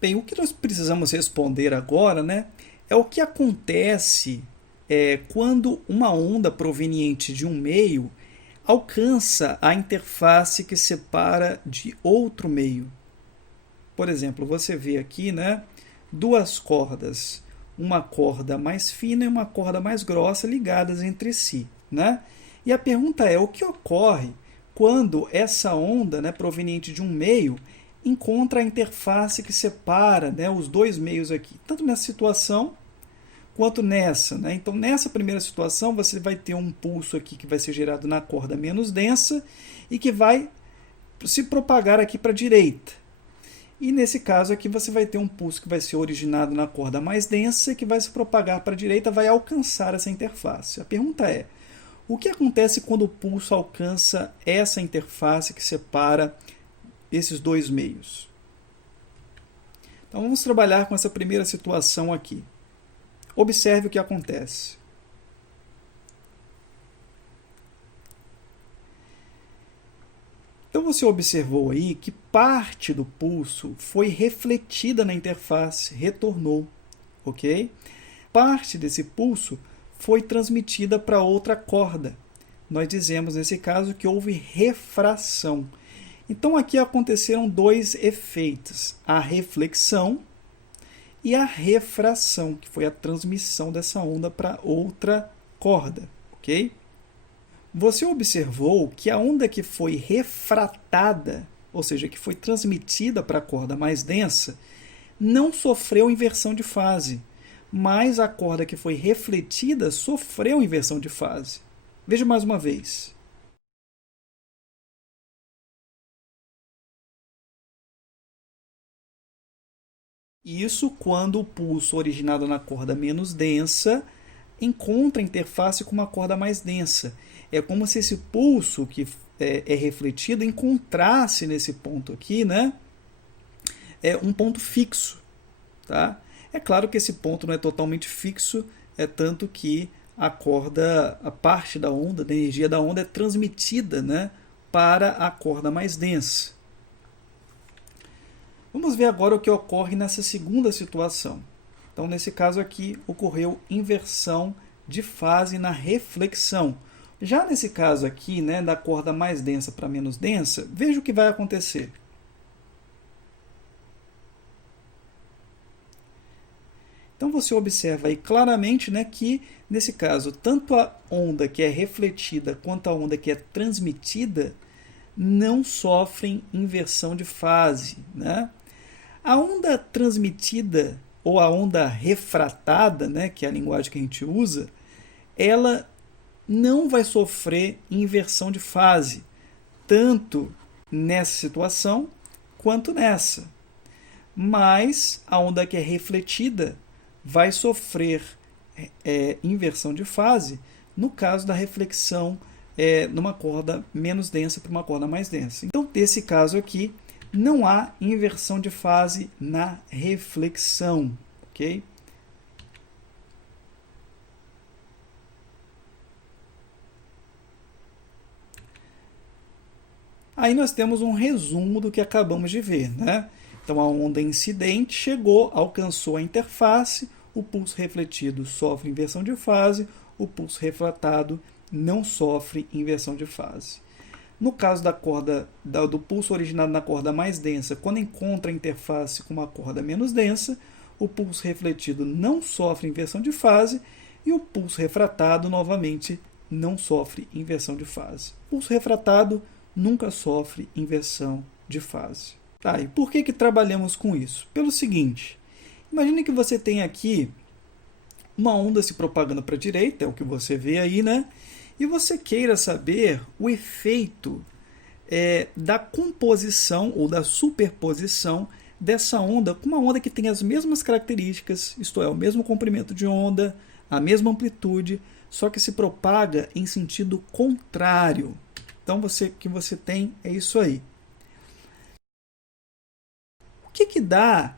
Bem, o que nós precisamos responder agora, né, é o que acontece quando uma onda proveniente de um meio alcança a interface que separa de outro meio. Por exemplo, você vê aqui, né, duas cordas, uma corda mais fina e uma corda mais grossa ligadas entre si, né? E a pergunta é, o que ocorre quando essa onda, né, proveniente de um meio encontra a interface que separa, né, os dois meios aqui, tanto nessa situação quanto nessa, né? Então, nessa primeira situação, você vai ter um pulso aqui que vai ser gerado na corda menos densa e que vai se propagar aqui para a direita. E nesse caso aqui você vai ter um pulso que vai ser originado na corda mais densa e que vai se propagar para a direita, vai alcançar essa interface. A pergunta é, o que acontece quando o pulso alcança essa interface que separa esses dois meios? Então vamos trabalhar com essa primeira situação aqui. Observe o que acontece. Então você observou aí que parte do pulso foi refletida na interface, retornou, ok? Parte desse pulso foi transmitida para outra corda. Nós dizemos nesse caso que houve refração. Então aqui aconteceram dois efeitos, a reflexão e a refração, que foi a transmissão dessa onda para outra corda, ok? Você observou que a onda que foi refratada, ou seja, que foi transmitida para a corda mais densa, não sofreu inversão de fase, mas a corda que foi refletida sofreu inversão de fase. Veja mais uma vez. Isso quando o pulso originado na corda menos densa encontra a interface com uma corda mais densa. É como se esse pulso que é refletido encontrasse nesse ponto aqui, né, um ponto fixo. Tá? É claro que esse ponto não é totalmente fixo, tanto que a parte da onda, da energia da onda é transmitida, né, para a corda mais densa. Vamos ver agora o que ocorre nessa segunda situação. Então, nesse caso aqui, ocorreu inversão de fase na reflexão. Já nesse caso aqui, né, da corda mais densa para menos densa, veja o que vai acontecer. Então, você observa aí claramente, né, que, nesse caso, tanto a onda que é refletida quanto a onda que é transmitida não sofrem inversão de fase, né? A onda transmitida ou a onda refratada, né, que é a linguagem que a gente usa, ela não vai sofrer inversão de fase, tanto nessa situação quanto nessa. Mas a onda que é refletida vai sofrer inversão de fase no caso da reflexão numa corda menos densa para uma corda mais densa. Então, nesse caso aqui, não há inversão de fase na reflexão, ok? Aí nós temos um resumo do que acabamos de ver, né? Então a onda incidente chegou, alcançou a interface, o pulso refletido sofre inversão de fase, o pulso refratado não sofre inversão de fase. No caso do pulso originado na corda mais densa, quando encontra a interface com uma corda menos densa, o pulso refletido não sofre inversão de fase e o pulso refratado, novamente, não sofre inversão de fase. O pulso refratado nunca sofre inversão de fase. Tá, e por que trabalhamos com isso? Pelo seguinte, imagine que você tem aqui uma onda se propagando para a direita, é o que você vê aí, né? E você queira saber o efeito da composição ou da superposição dessa onda com uma onda que tem as mesmas características, isto é, o mesmo comprimento de onda, a mesma amplitude, só que se propaga em sentido contrário. Então, o que você tem é isso aí. O que dá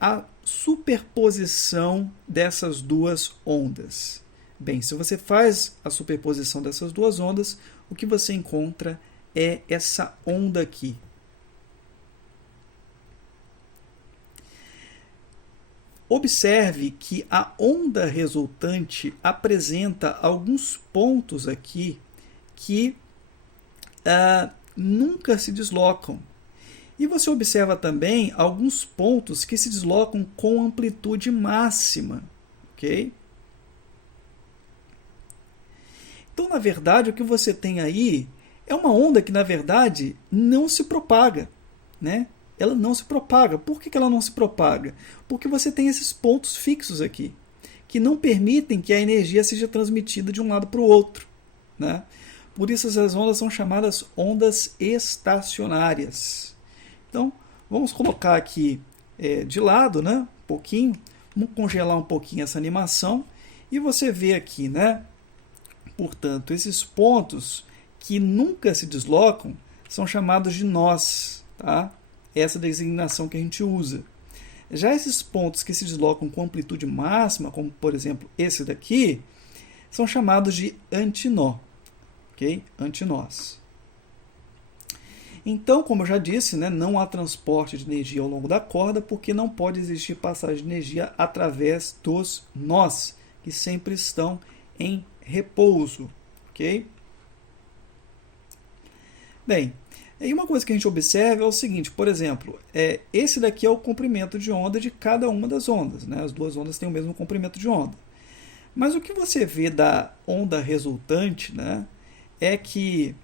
a superposição dessas duas ondas? Bem, se você faz a superposição dessas duas ondas, o que você encontra é essa onda aqui. Observe que a onda resultante apresenta alguns pontos aqui que nunca se deslocam. E você observa também alguns pontos que se deslocam com amplitude máxima. Ok? Então, na verdade, o que você tem aí é uma onda que, na verdade, não se propaga. Né? Ela não se propaga. Por que ela não se propaga? Porque você tem esses pontos fixos aqui, que não permitem que a energia seja transmitida de um lado para o outro. Né? Por isso, essas ondas são chamadas ondas estacionárias. Então, vamos colocar aqui de lado, né, um pouquinho, vamos congelar um pouquinho essa animação, e você vê aqui, né, portanto, esses pontos que nunca se deslocam são chamados de nós, tá? Essa designação que a gente usa. Já esses pontos que se deslocam com amplitude máxima, como por exemplo esse daqui, são chamados de antinó, ok? Antinós. Então, como eu já disse, né, não há transporte de energia ao longo da corda, porque não pode existir passagem de energia através dos nós, que sempre estão em repouso. Ok? Bem, e uma coisa que a gente observa é o seguinte, por exemplo, esse daqui é o comprimento de onda de cada uma das ondas. Né? As duas ondas têm o mesmo comprimento de onda. Mas o que você vê da onda resultante, né, é que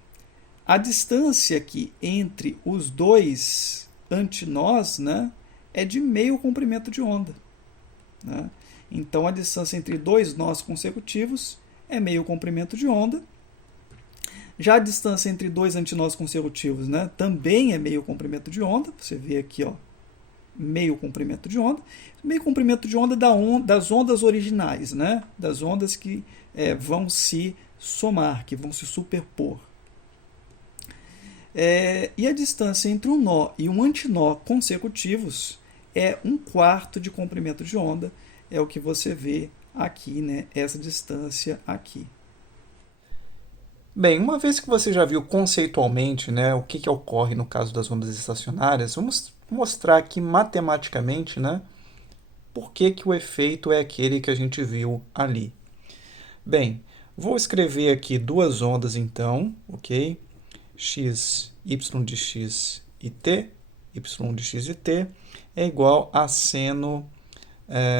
a distância aqui entre os dois antinós, né, é de meio comprimento de onda. Né? Então, a distância entre dois nós consecutivos é meio comprimento de onda. Já a distância entre dois antinós consecutivos, né, também é meio comprimento de onda. Você vê aqui, ó, meio comprimento de onda. Meio comprimento de onda das ondas originais, né, das ondas que vão se somar, que vão se superpor. E a distância entre um nó e um antinó consecutivos é 1/4 de comprimento de onda, é o que você vê aqui, né, essa distância aqui. Bem, uma vez que você já viu conceitualmente, né, o que ocorre no caso das ondas estacionárias, vamos mostrar aqui matematicamente, né, por que o efeito é aquele que a gente viu ali. Bem, vou escrever aqui duas ondas então, ok? X, y de x e t, y de x e t, é igual a seno,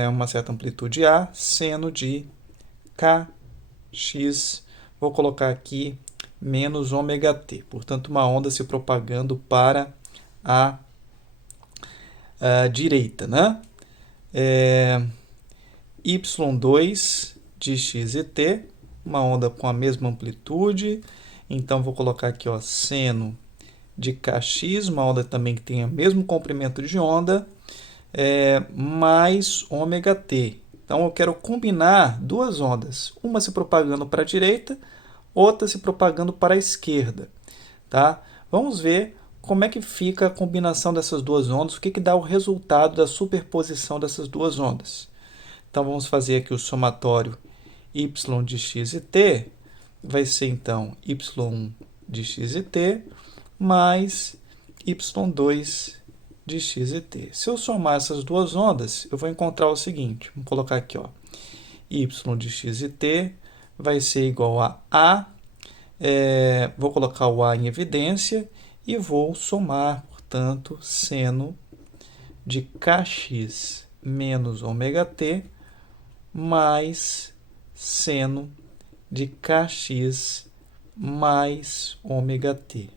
uma certa amplitude A, seno de kx, vou colocar aqui menos ômega t. Portanto, uma onda se propagando para a direita, né? Y2 de x e t, uma onda com a mesma amplitude. Então, vou colocar aqui, ó, seno de kx, uma onda também que tem o mesmo comprimento de onda, mais ômega t. Então, eu quero combinar duas ondas, uma se propagando para a direita, outra se propagando para a esquerda. Tá? Vamos ver como é que fica a combinação dessas duas ondas, o que dá o resultado da superposição dessas duas ondas. Então, vamos fazer aqui o somatório y de x e t, vai ser então y de x e t mais y2 de x e t. Se eu somar essas duas ondas, eu vou encontrar o seguinte, vamos colocar aqui, ó, y de x e t vai ser igual a vou colocar o A em evidência e vou somar, portanto, seno de kx menos ômega t mais seno de kx mais ômega t.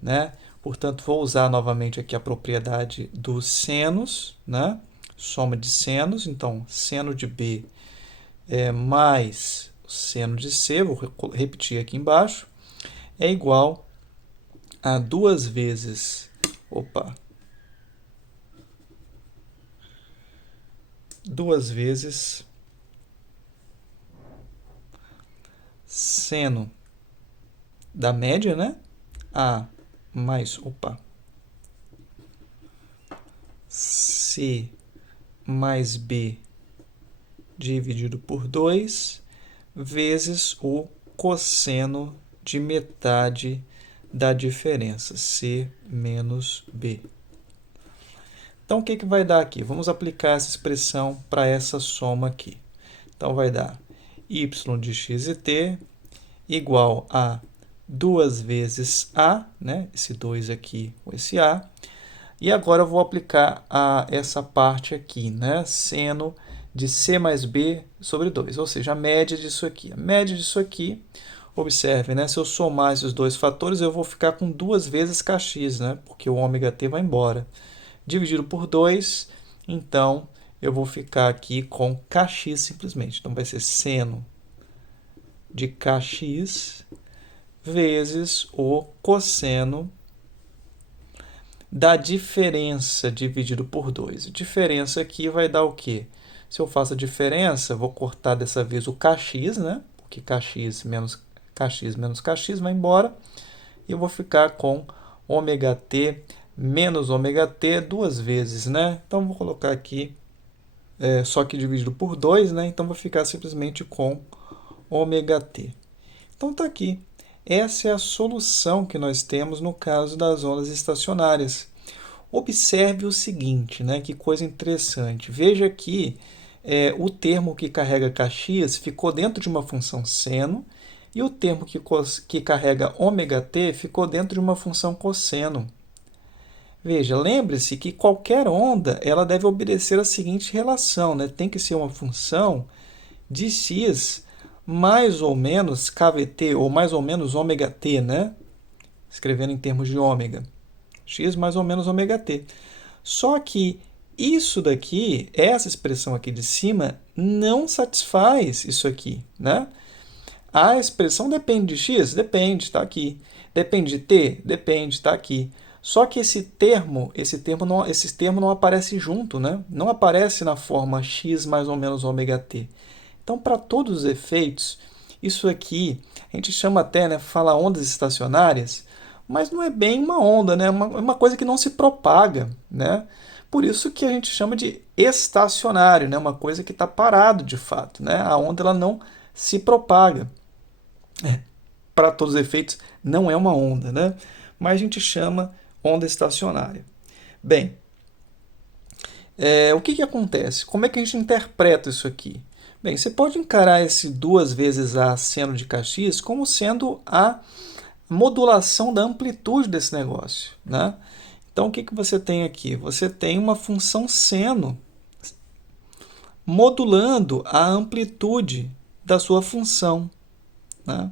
Né? Portanto, vou usar novamente aqui a propriedade dos senos, né? Soma de senos, então seno de B mais o seno de C, vou repetir aqui embaixo, é igual a 2 vezes, 2 vezes seno da média, né? A mais, C mais B dividido por 2 vezes o cosseno de metade da diferença, C menos B. Então, o que vai dar aqui? Vamos aplicar essa expressão para essa soma aqui. Então, vai dar y de x e t igual a 2 vezes a, né? Esse 2 aqui com esse a. E agora eu vou aplicar essa parte aqui, né? Seno de c mais b sobre 2, ou seja, a média disso aqui. A média disso aqui, observe, né? Se eu somar esses dois fatores, eu vou ficar com 2 vezes kx, né? Porque o ômega t vai embora. Dividido por 2, então eu vou ficar aqui com kx simplesmente. Então vai ser seno de kx vezes o cosseno da diferença dividido por 2. A diferença aqui vai dar o quê? Se eu faço a diferença, vou cortar dessa vez o kx, né? Porque kx menos kx vai embora. E eu vou ficar com ômega t menos ômega t 2 vezes, né? Então, vou colocar aqui, só que dividido por 2, né? Então, vou ficar simplesmente com ômega t. Então, está aqui. Essa é a solução que nós temos no caso das ondas estacionárias. Observe o seguinte, né? Que coisa interessante. Veja que o termo que carrega kx ficou dentro de uma função seno e o termo que carrega ômega t ficou dentro de uma função cosseno. Veja, lembre-se que qualquer onda ela deve obedecer a seguinte relação, né? Tem que ser uma função de x mais ou menos kVt, ou mais ou menos ômega t, né? Escrevendo em termos de ômega. X mais ou menos ômega t. Só que isso daqui, essa expressão aqui de cima, não satisfaz isso aqui, né? A expressão depende de x? Depende, está aqui. Depende de t? Depende, está aqui. Só que esse termo não aparece junto, né? Não aparece na forma x mais ou menos ômega t. Então, para todos os efeitos, isso aqui, a gente chama até, né, fala ondas estacionárias, mas não é bem uma onda, né? É uma coisa que não se propaga, né? Por isso que a gente chama de estacionário, né? Uma coisa que está parado de fato, né? A onda ela não se propaga. Para todos os efeitos, não é uma onda, né? Mas a gente chama onda estacionária. Bem, o que acontece? Como é que a gente interpreta isso aqui? Bem, você pode encarar esse 2 vezes a seno de kx como sendo a modulação da amplitude desse negócio, né? Então, o que você tem aqui? Você tem uma função seno modulando a amplitude da sua função, né?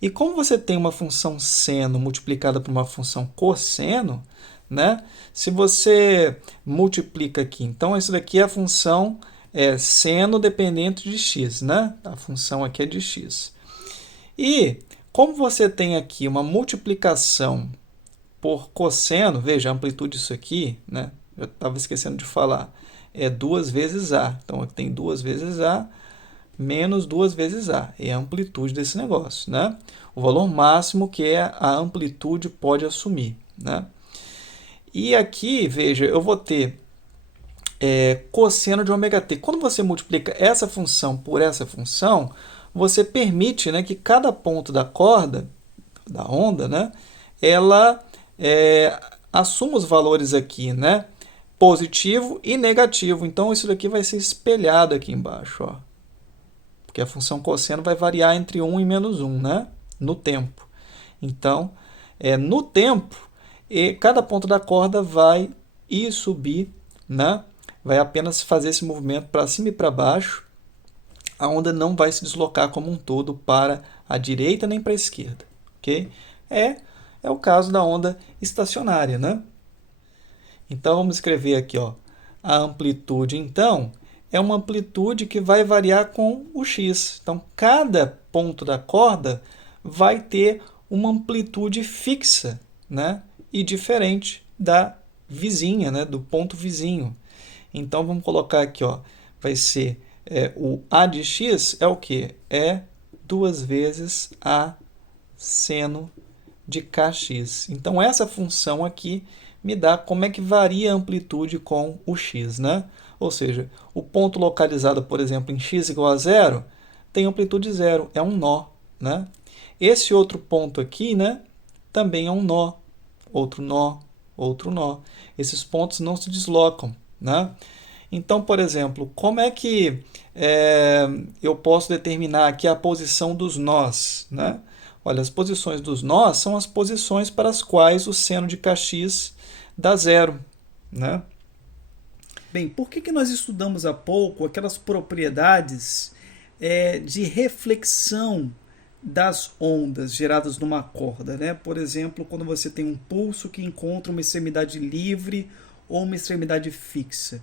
E como você tem uma função seno multiplicada por uma função cosseno, né? Se você multiplica aqui, então isso daqui é a função seno dependente de x, né? A função aqui é de x. E como você tem aqui uma multiplicação por cosseno, veja a amplitude disso aqui, né? Eu estava esquecendo de falar, é 2 vezes a. Então, aqui tem 2 vezes a menos 2 vezes a. É a amplitude desse negócio, né? O valor máximo que a amplitude pode assumir, né? E aqui, veja, eu vou ter cosseno de ômega t. Quando você multiplica essa função por essa função, você permite, né, que cada ponto da corda, da onda, né, ela assuma os valores aqui, né, positivo e negativo. Então, isso daqui vai ser espelhado aqui embaixo, ó, porque a função cosseno vai variar entre 1 e menos 1, né, no tempo. Então, no tempo, cada ponto da corda vai ir subir, né, vai apenas fazer esse movimento para cima e para baixo. A onda não vai se deslocar como um todo para a direita nem para a esquerda. Okay? é o caso da onda estacionária, né? Então, vamos escrever aqui, ó, a amplitude, então, é uma amplitude que vai variar com o x. Então, cada ponto da corda vai ter uma amplitude fixa, né? E diferente da vizinha, né? Do ponto vizinho. Então, vamos colocar aqui, ó, vai ser o A de x é o quê? É 2 vezes a seno de kx. Então, essa função aqui me dá como é que varia a amplitude com o x, né? Ou seja, o ponto localizado, por exemplo, em x igual a zero, tem amplitude zero, é um nó, né? Esse outro ponto aqui, né, também é um nó, outro nó, outro nó. Esses pontos não se deslocam, né? Então, por exemplo, como é que eu posso determinar aqui a posição dos nós, né? Olha, as posições dos nós são as posições para as quais o seno de kx dá zero, né? Bem, por que nós estudamos há pouco aquelas propriedades de reflexão das ondas geradas numa corda, né? Por exemplo, quando você tem um pulso que encontra uma extremidade livre ou uma extremidade fixa.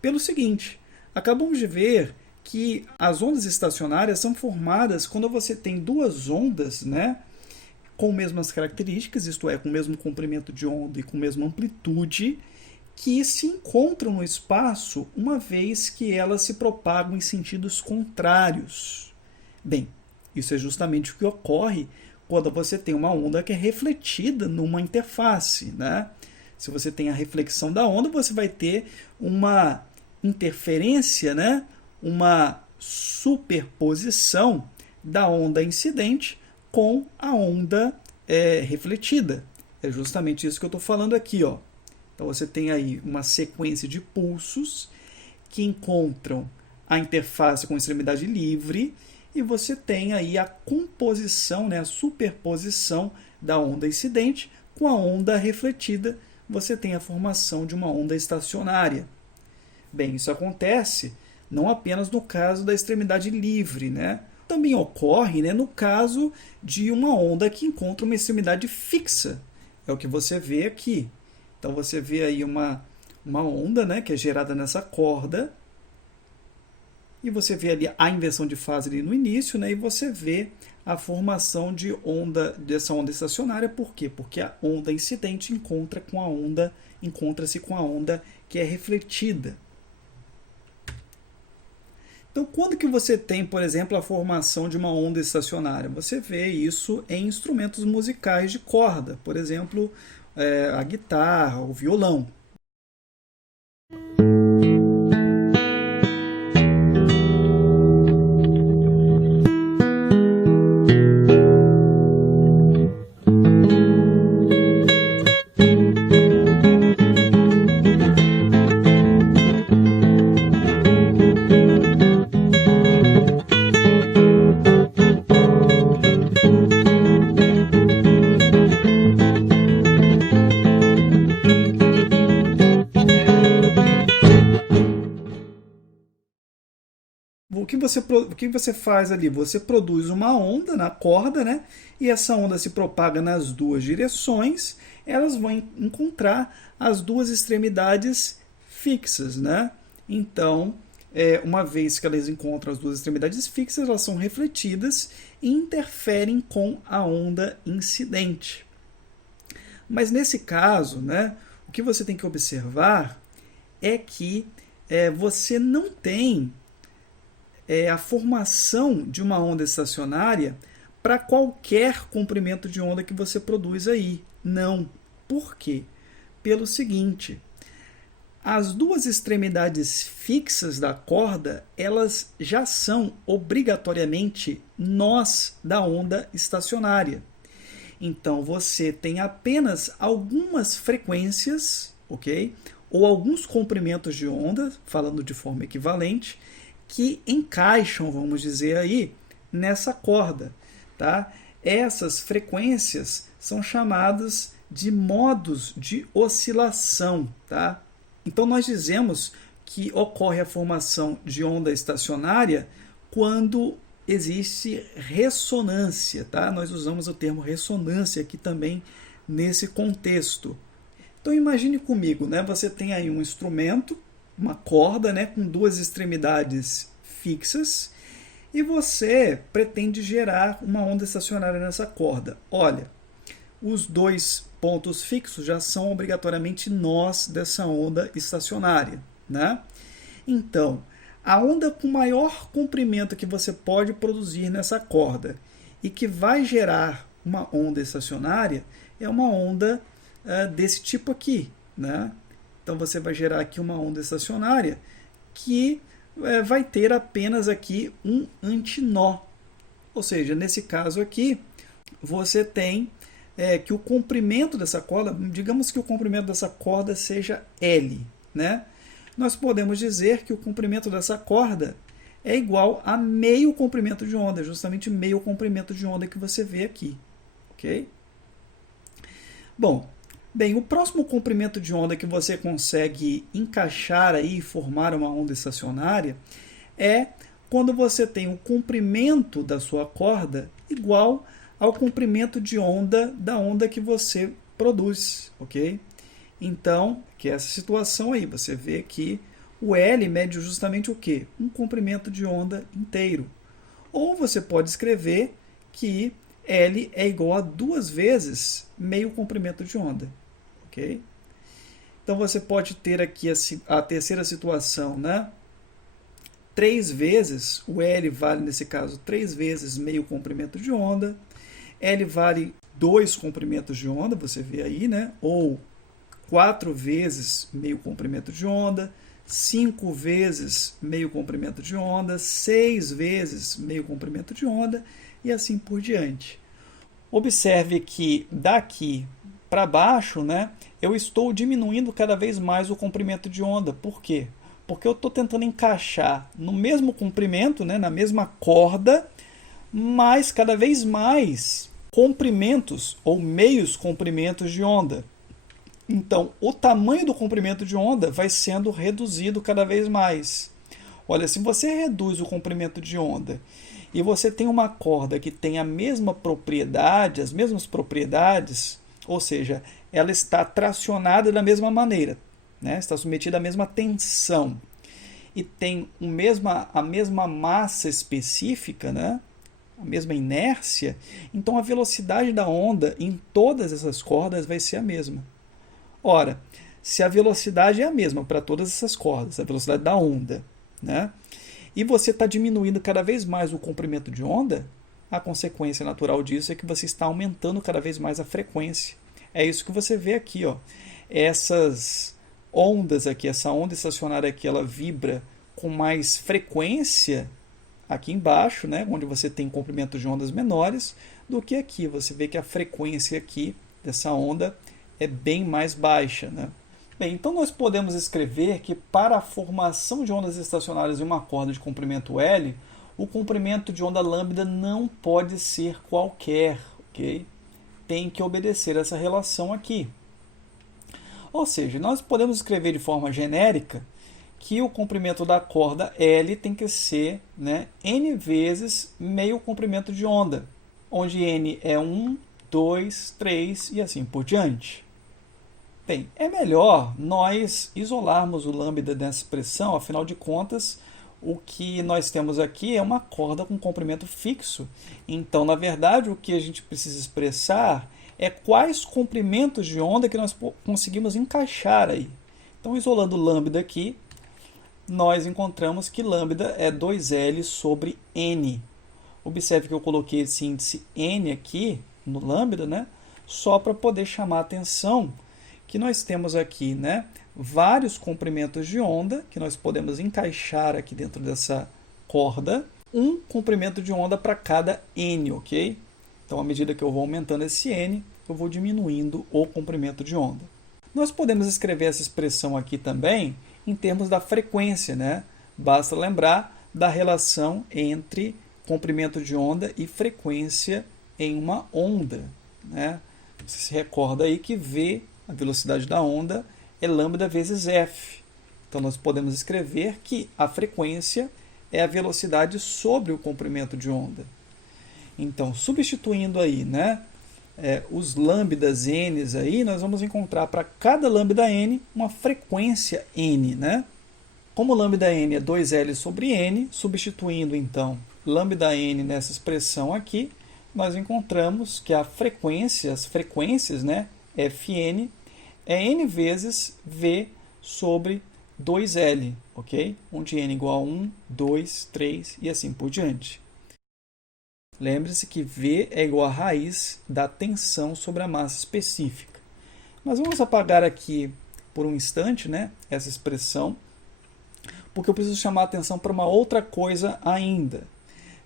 Pelo seguinte, acabamos de ver que as ondas estacionárias são formadas quando você tem duas ondas, né, com mesmas características, isto é, com o mesmo comprimento de onda e com a mesma amplitude, que se encontram no espaço uma vez que elas se propagam em sentidos contrários. Bem, isso é justamente o que ocorre quando você tem uma onda que é refletida numa interface, né? Se você tem a reflexão da onda, você vai ter uma interferência, né? Uma superposição da onda incidente com a onda refletida. É justamente isso que eu estou falando aqui, ó. Então você tem aí uma sequência de pulsos que encontram a interface com extremidade livre e você tem aí a composição, né, a superposição da onda incidente com a onda refletida. Você tem a formação de uma onda estacionária. Bem, isso acontece não apenas no caso da extremidade livre, né? Também ocorre, né, no caso de uma onda que encontra uma extremidade fixa. É o que você vê aqui. Então você vê aí uma onda, né, que é gerada nessa corda, e você vê ali a inversão de fase ali no início, né, e você vê a formação dessa onda estacionária. Por quê? Porque a onda incidente encontra-se com a onda que é refletida. Então, quando que você tem, por exemplo, a formação de uma onda estacionária? Você vê isso em instrumentos musicais de corda, por exemplo, a guitarra, o violão. O que você faz ali? Você produz uma onda na corda, né? E essa onda se propaga nas duas direções. Elas vão encontrar as duas extremidades fixas, né? Então, uma vez que elas encontram as duas extremidades fixas, elas são refletidas e interferem com a onda incidente. Mas nesse caso, né, o que você tem que observar é que você não tem a formação de uma onda estacionária para qualquer comprimento de onda que você produz aí. Não. Por quê? Pelo seguinte, as duas extremidades fixas da corda, elas já são obrigatoriamente nós da onda estacionária. Então, você tem apenas algumas frequências, ok? Ou alguns comprimentos de onda, falando de forma equivalente, que encaixam, vamos dizer aí, nessa corda, tá? Essas frequências são chamadas de modos de oscilação, tá? Então nós dizemos que ocorre a formação de onda estacionária quando existe ressonância, tá? Nós usamos o termo ressonância aqui também nesse contexto. Então imagine comigo, né? Você tem aí um instrumento, uma corda, né, com duas extremidades fixas, e você pretende gerar uma onda estacionária nessa corda. Olha, os dois pontos fixos já são obrigatoriamente nós dessa onda estacionária, né? Então, a onda com maior comprimento que você pode produzir nessa corda e que vai gerar uma onda estacionária é uma onda desse tipo aqui, né? Então você vai gerar aqui uma onda estacionária que vai ter apenas aqui um antinó. Ou seja, nesse caso aqui, você tem que o comprimento dessa corda, digamos que o comprimento dessa corda seja L, né? Nós podemos dizer que o comprimento dessa corda é igual a meio comprimento de onda, justamente meio comprimento de onda que você vê aqui, ok? Bom, bem, o próximo comprimento de onda que você consegue encaixar aí e formar uma onda estacionária é quando você tem o comprimento da sua corda igual ao comprimento de onda da onda que você produz, ok? Então, que é essa situação aí, você vê que o L mede justamente o quê? Um comprimento de onda inteiro. Ou você pode escrever que L é igual a 2 vezes meio comprimento de onda, ok? Então, você pode ter aqui a terceira situação, né? 3 vezes, o L vale, nesse caso, 3 vezes meio comprimento de onda. L vale 2 comprimentos de onda, você vê aí, né? Ou 4 vezes meio comprimento de onda, 5 vezes meio comprimento de onda, 6 vezes meio comprimento de onda e assim por diante. Observe que daqui para baixo, né, eu estou diminuindo cada vez mais o comprimento de onda. Por quê? Porque eu estou tentando encaixar no mesmo comprimento, né, na mesma corda, mas cada vez mais comprimentos ou meios comprimentos de onda. Então, o tamanho do comprimento de onda vai sendo reduzido cada vez mais. Olha, se você reduz o comprimento de onda e você tem uma corda que tem a mesma propriedade, as mesmas propriedades, ou seja, ela está tracionada da mesma maneira, né? Está submetida à mesma tensão e tem a mesma massa específica, né? A mesma inércia, então a velocidade da onda em todas essas cordas vai ser a mesma. Ora, se a velocidade é a mesma para todas essas cordas, a velocidade da onda, né? E você está diminuindo cada vez mais o comprimento de onda, a consequência natural disso é que você está aumentando cada vez mais a frequência. É isso que você vê aqui, ó. Essas ondas aqui, essa onda estacionária aqui, ela vibra com mais frequência aqui embaixo, né, onde você tem comprimentos de ondas menores, do que aqui. Você vê que a frequência aqui dessa onda é bem mais baixa, né? Bem, então nós podemos escrever que para a formação de ondas estacionárias em uma corda de comprimento L, o comprimento de onda lambda não pode ser qualquer, ok? Tem que obedecer essa relação aqui. Ou seja, nós podemos escrever de forma genérica que o comprimento da corda L tem que ser, né, N vezes meio comprimento de onda, onde N é 1, 2, 3 e assim por diante. Bem, é melhor nós isolarmos o lambda dessa expressão, afinal de contas, o que nós temos aqui é uma corda com comprimento fixo. Então, na verdade, o que a gente precisa expressar é quais comprimentos de onda que nós conseguimos encaixar aí. Então, isolando o lambda aqui, nós encontramos que lambda é 2L sobre N. Observe que eu coloquei esse índice N aqui no lambda, né, só para poder chamar a atenção que nós temos aqui, né, vários comprimentos de onda que nós podemos encaixar aqui dentro dessa corda, um comprimento de onda para cada N, ok? Então, à medida que eu vou aumentando esse N, eu vou diminuindo o comprimento de onda. Nós podemos escrever essa expressão aqui também em termos da frequência, né? Basta lembrar da relação entre comprimento de onda e frequência em uma onda, né? Você se recorda aí que V, a velocidade da onda, é lambda vezes F. Então, nós podemos escrever que a frequência é a velocidade sobre o comprimento de onda. Então, substituindo aí, né, os lambdas n aí, nós vamos encontrar para cada lambda n uma frequência n, né? Como lambda n é 2L sobre n, substituindo então lambda n nessa expressão aqui, nós encontramos que as frequências, né, Fn, é n vezes V sobre 2L, ok? Onde n igual a 1, 2, 3 e assim por diante. Lembre-se que V é igual à raiz da tensão sobre a massa específica. Mas vamos apagar aqui por um instante, né, essa expressão, porque eu preciso chamar a atenção para uma outra coisa ainda.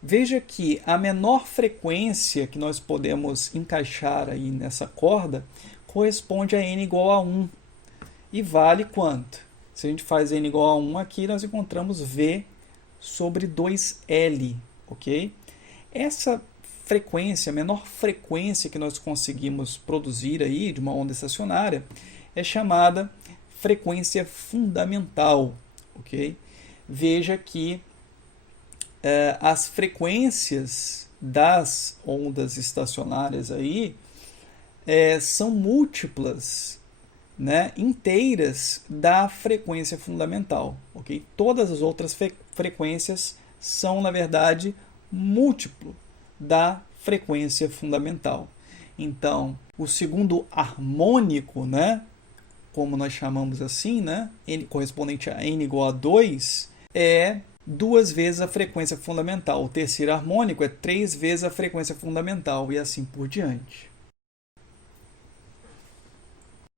Veja que a menor frequência que nós podemos encaixar aí nessa corda corresponde a n igual a 1. E vale quanto? Se a gente faz n igual a 1 aqui, nós encontramos V sobre 2L, ok? Essa frequência, a menor frequência que nós conseguimos produzir aí de uma onda estacionária é chamada frequência fundamental, ok? Veja que as frequências das ondas estacionárias aí são múltiplas, né, inteiras da frequência fundamental, ok? Todas as outras frequências são, na verdade, múltiplo da frequência fundamental. Então, o segundo harmônico, né, como nós chamamos assim, né, n, correspondente a n igual a 2, é 2 vezes a frequência fundamental. O terceiro harmônico é 3 vezes a frequência fundamental e assim por diante.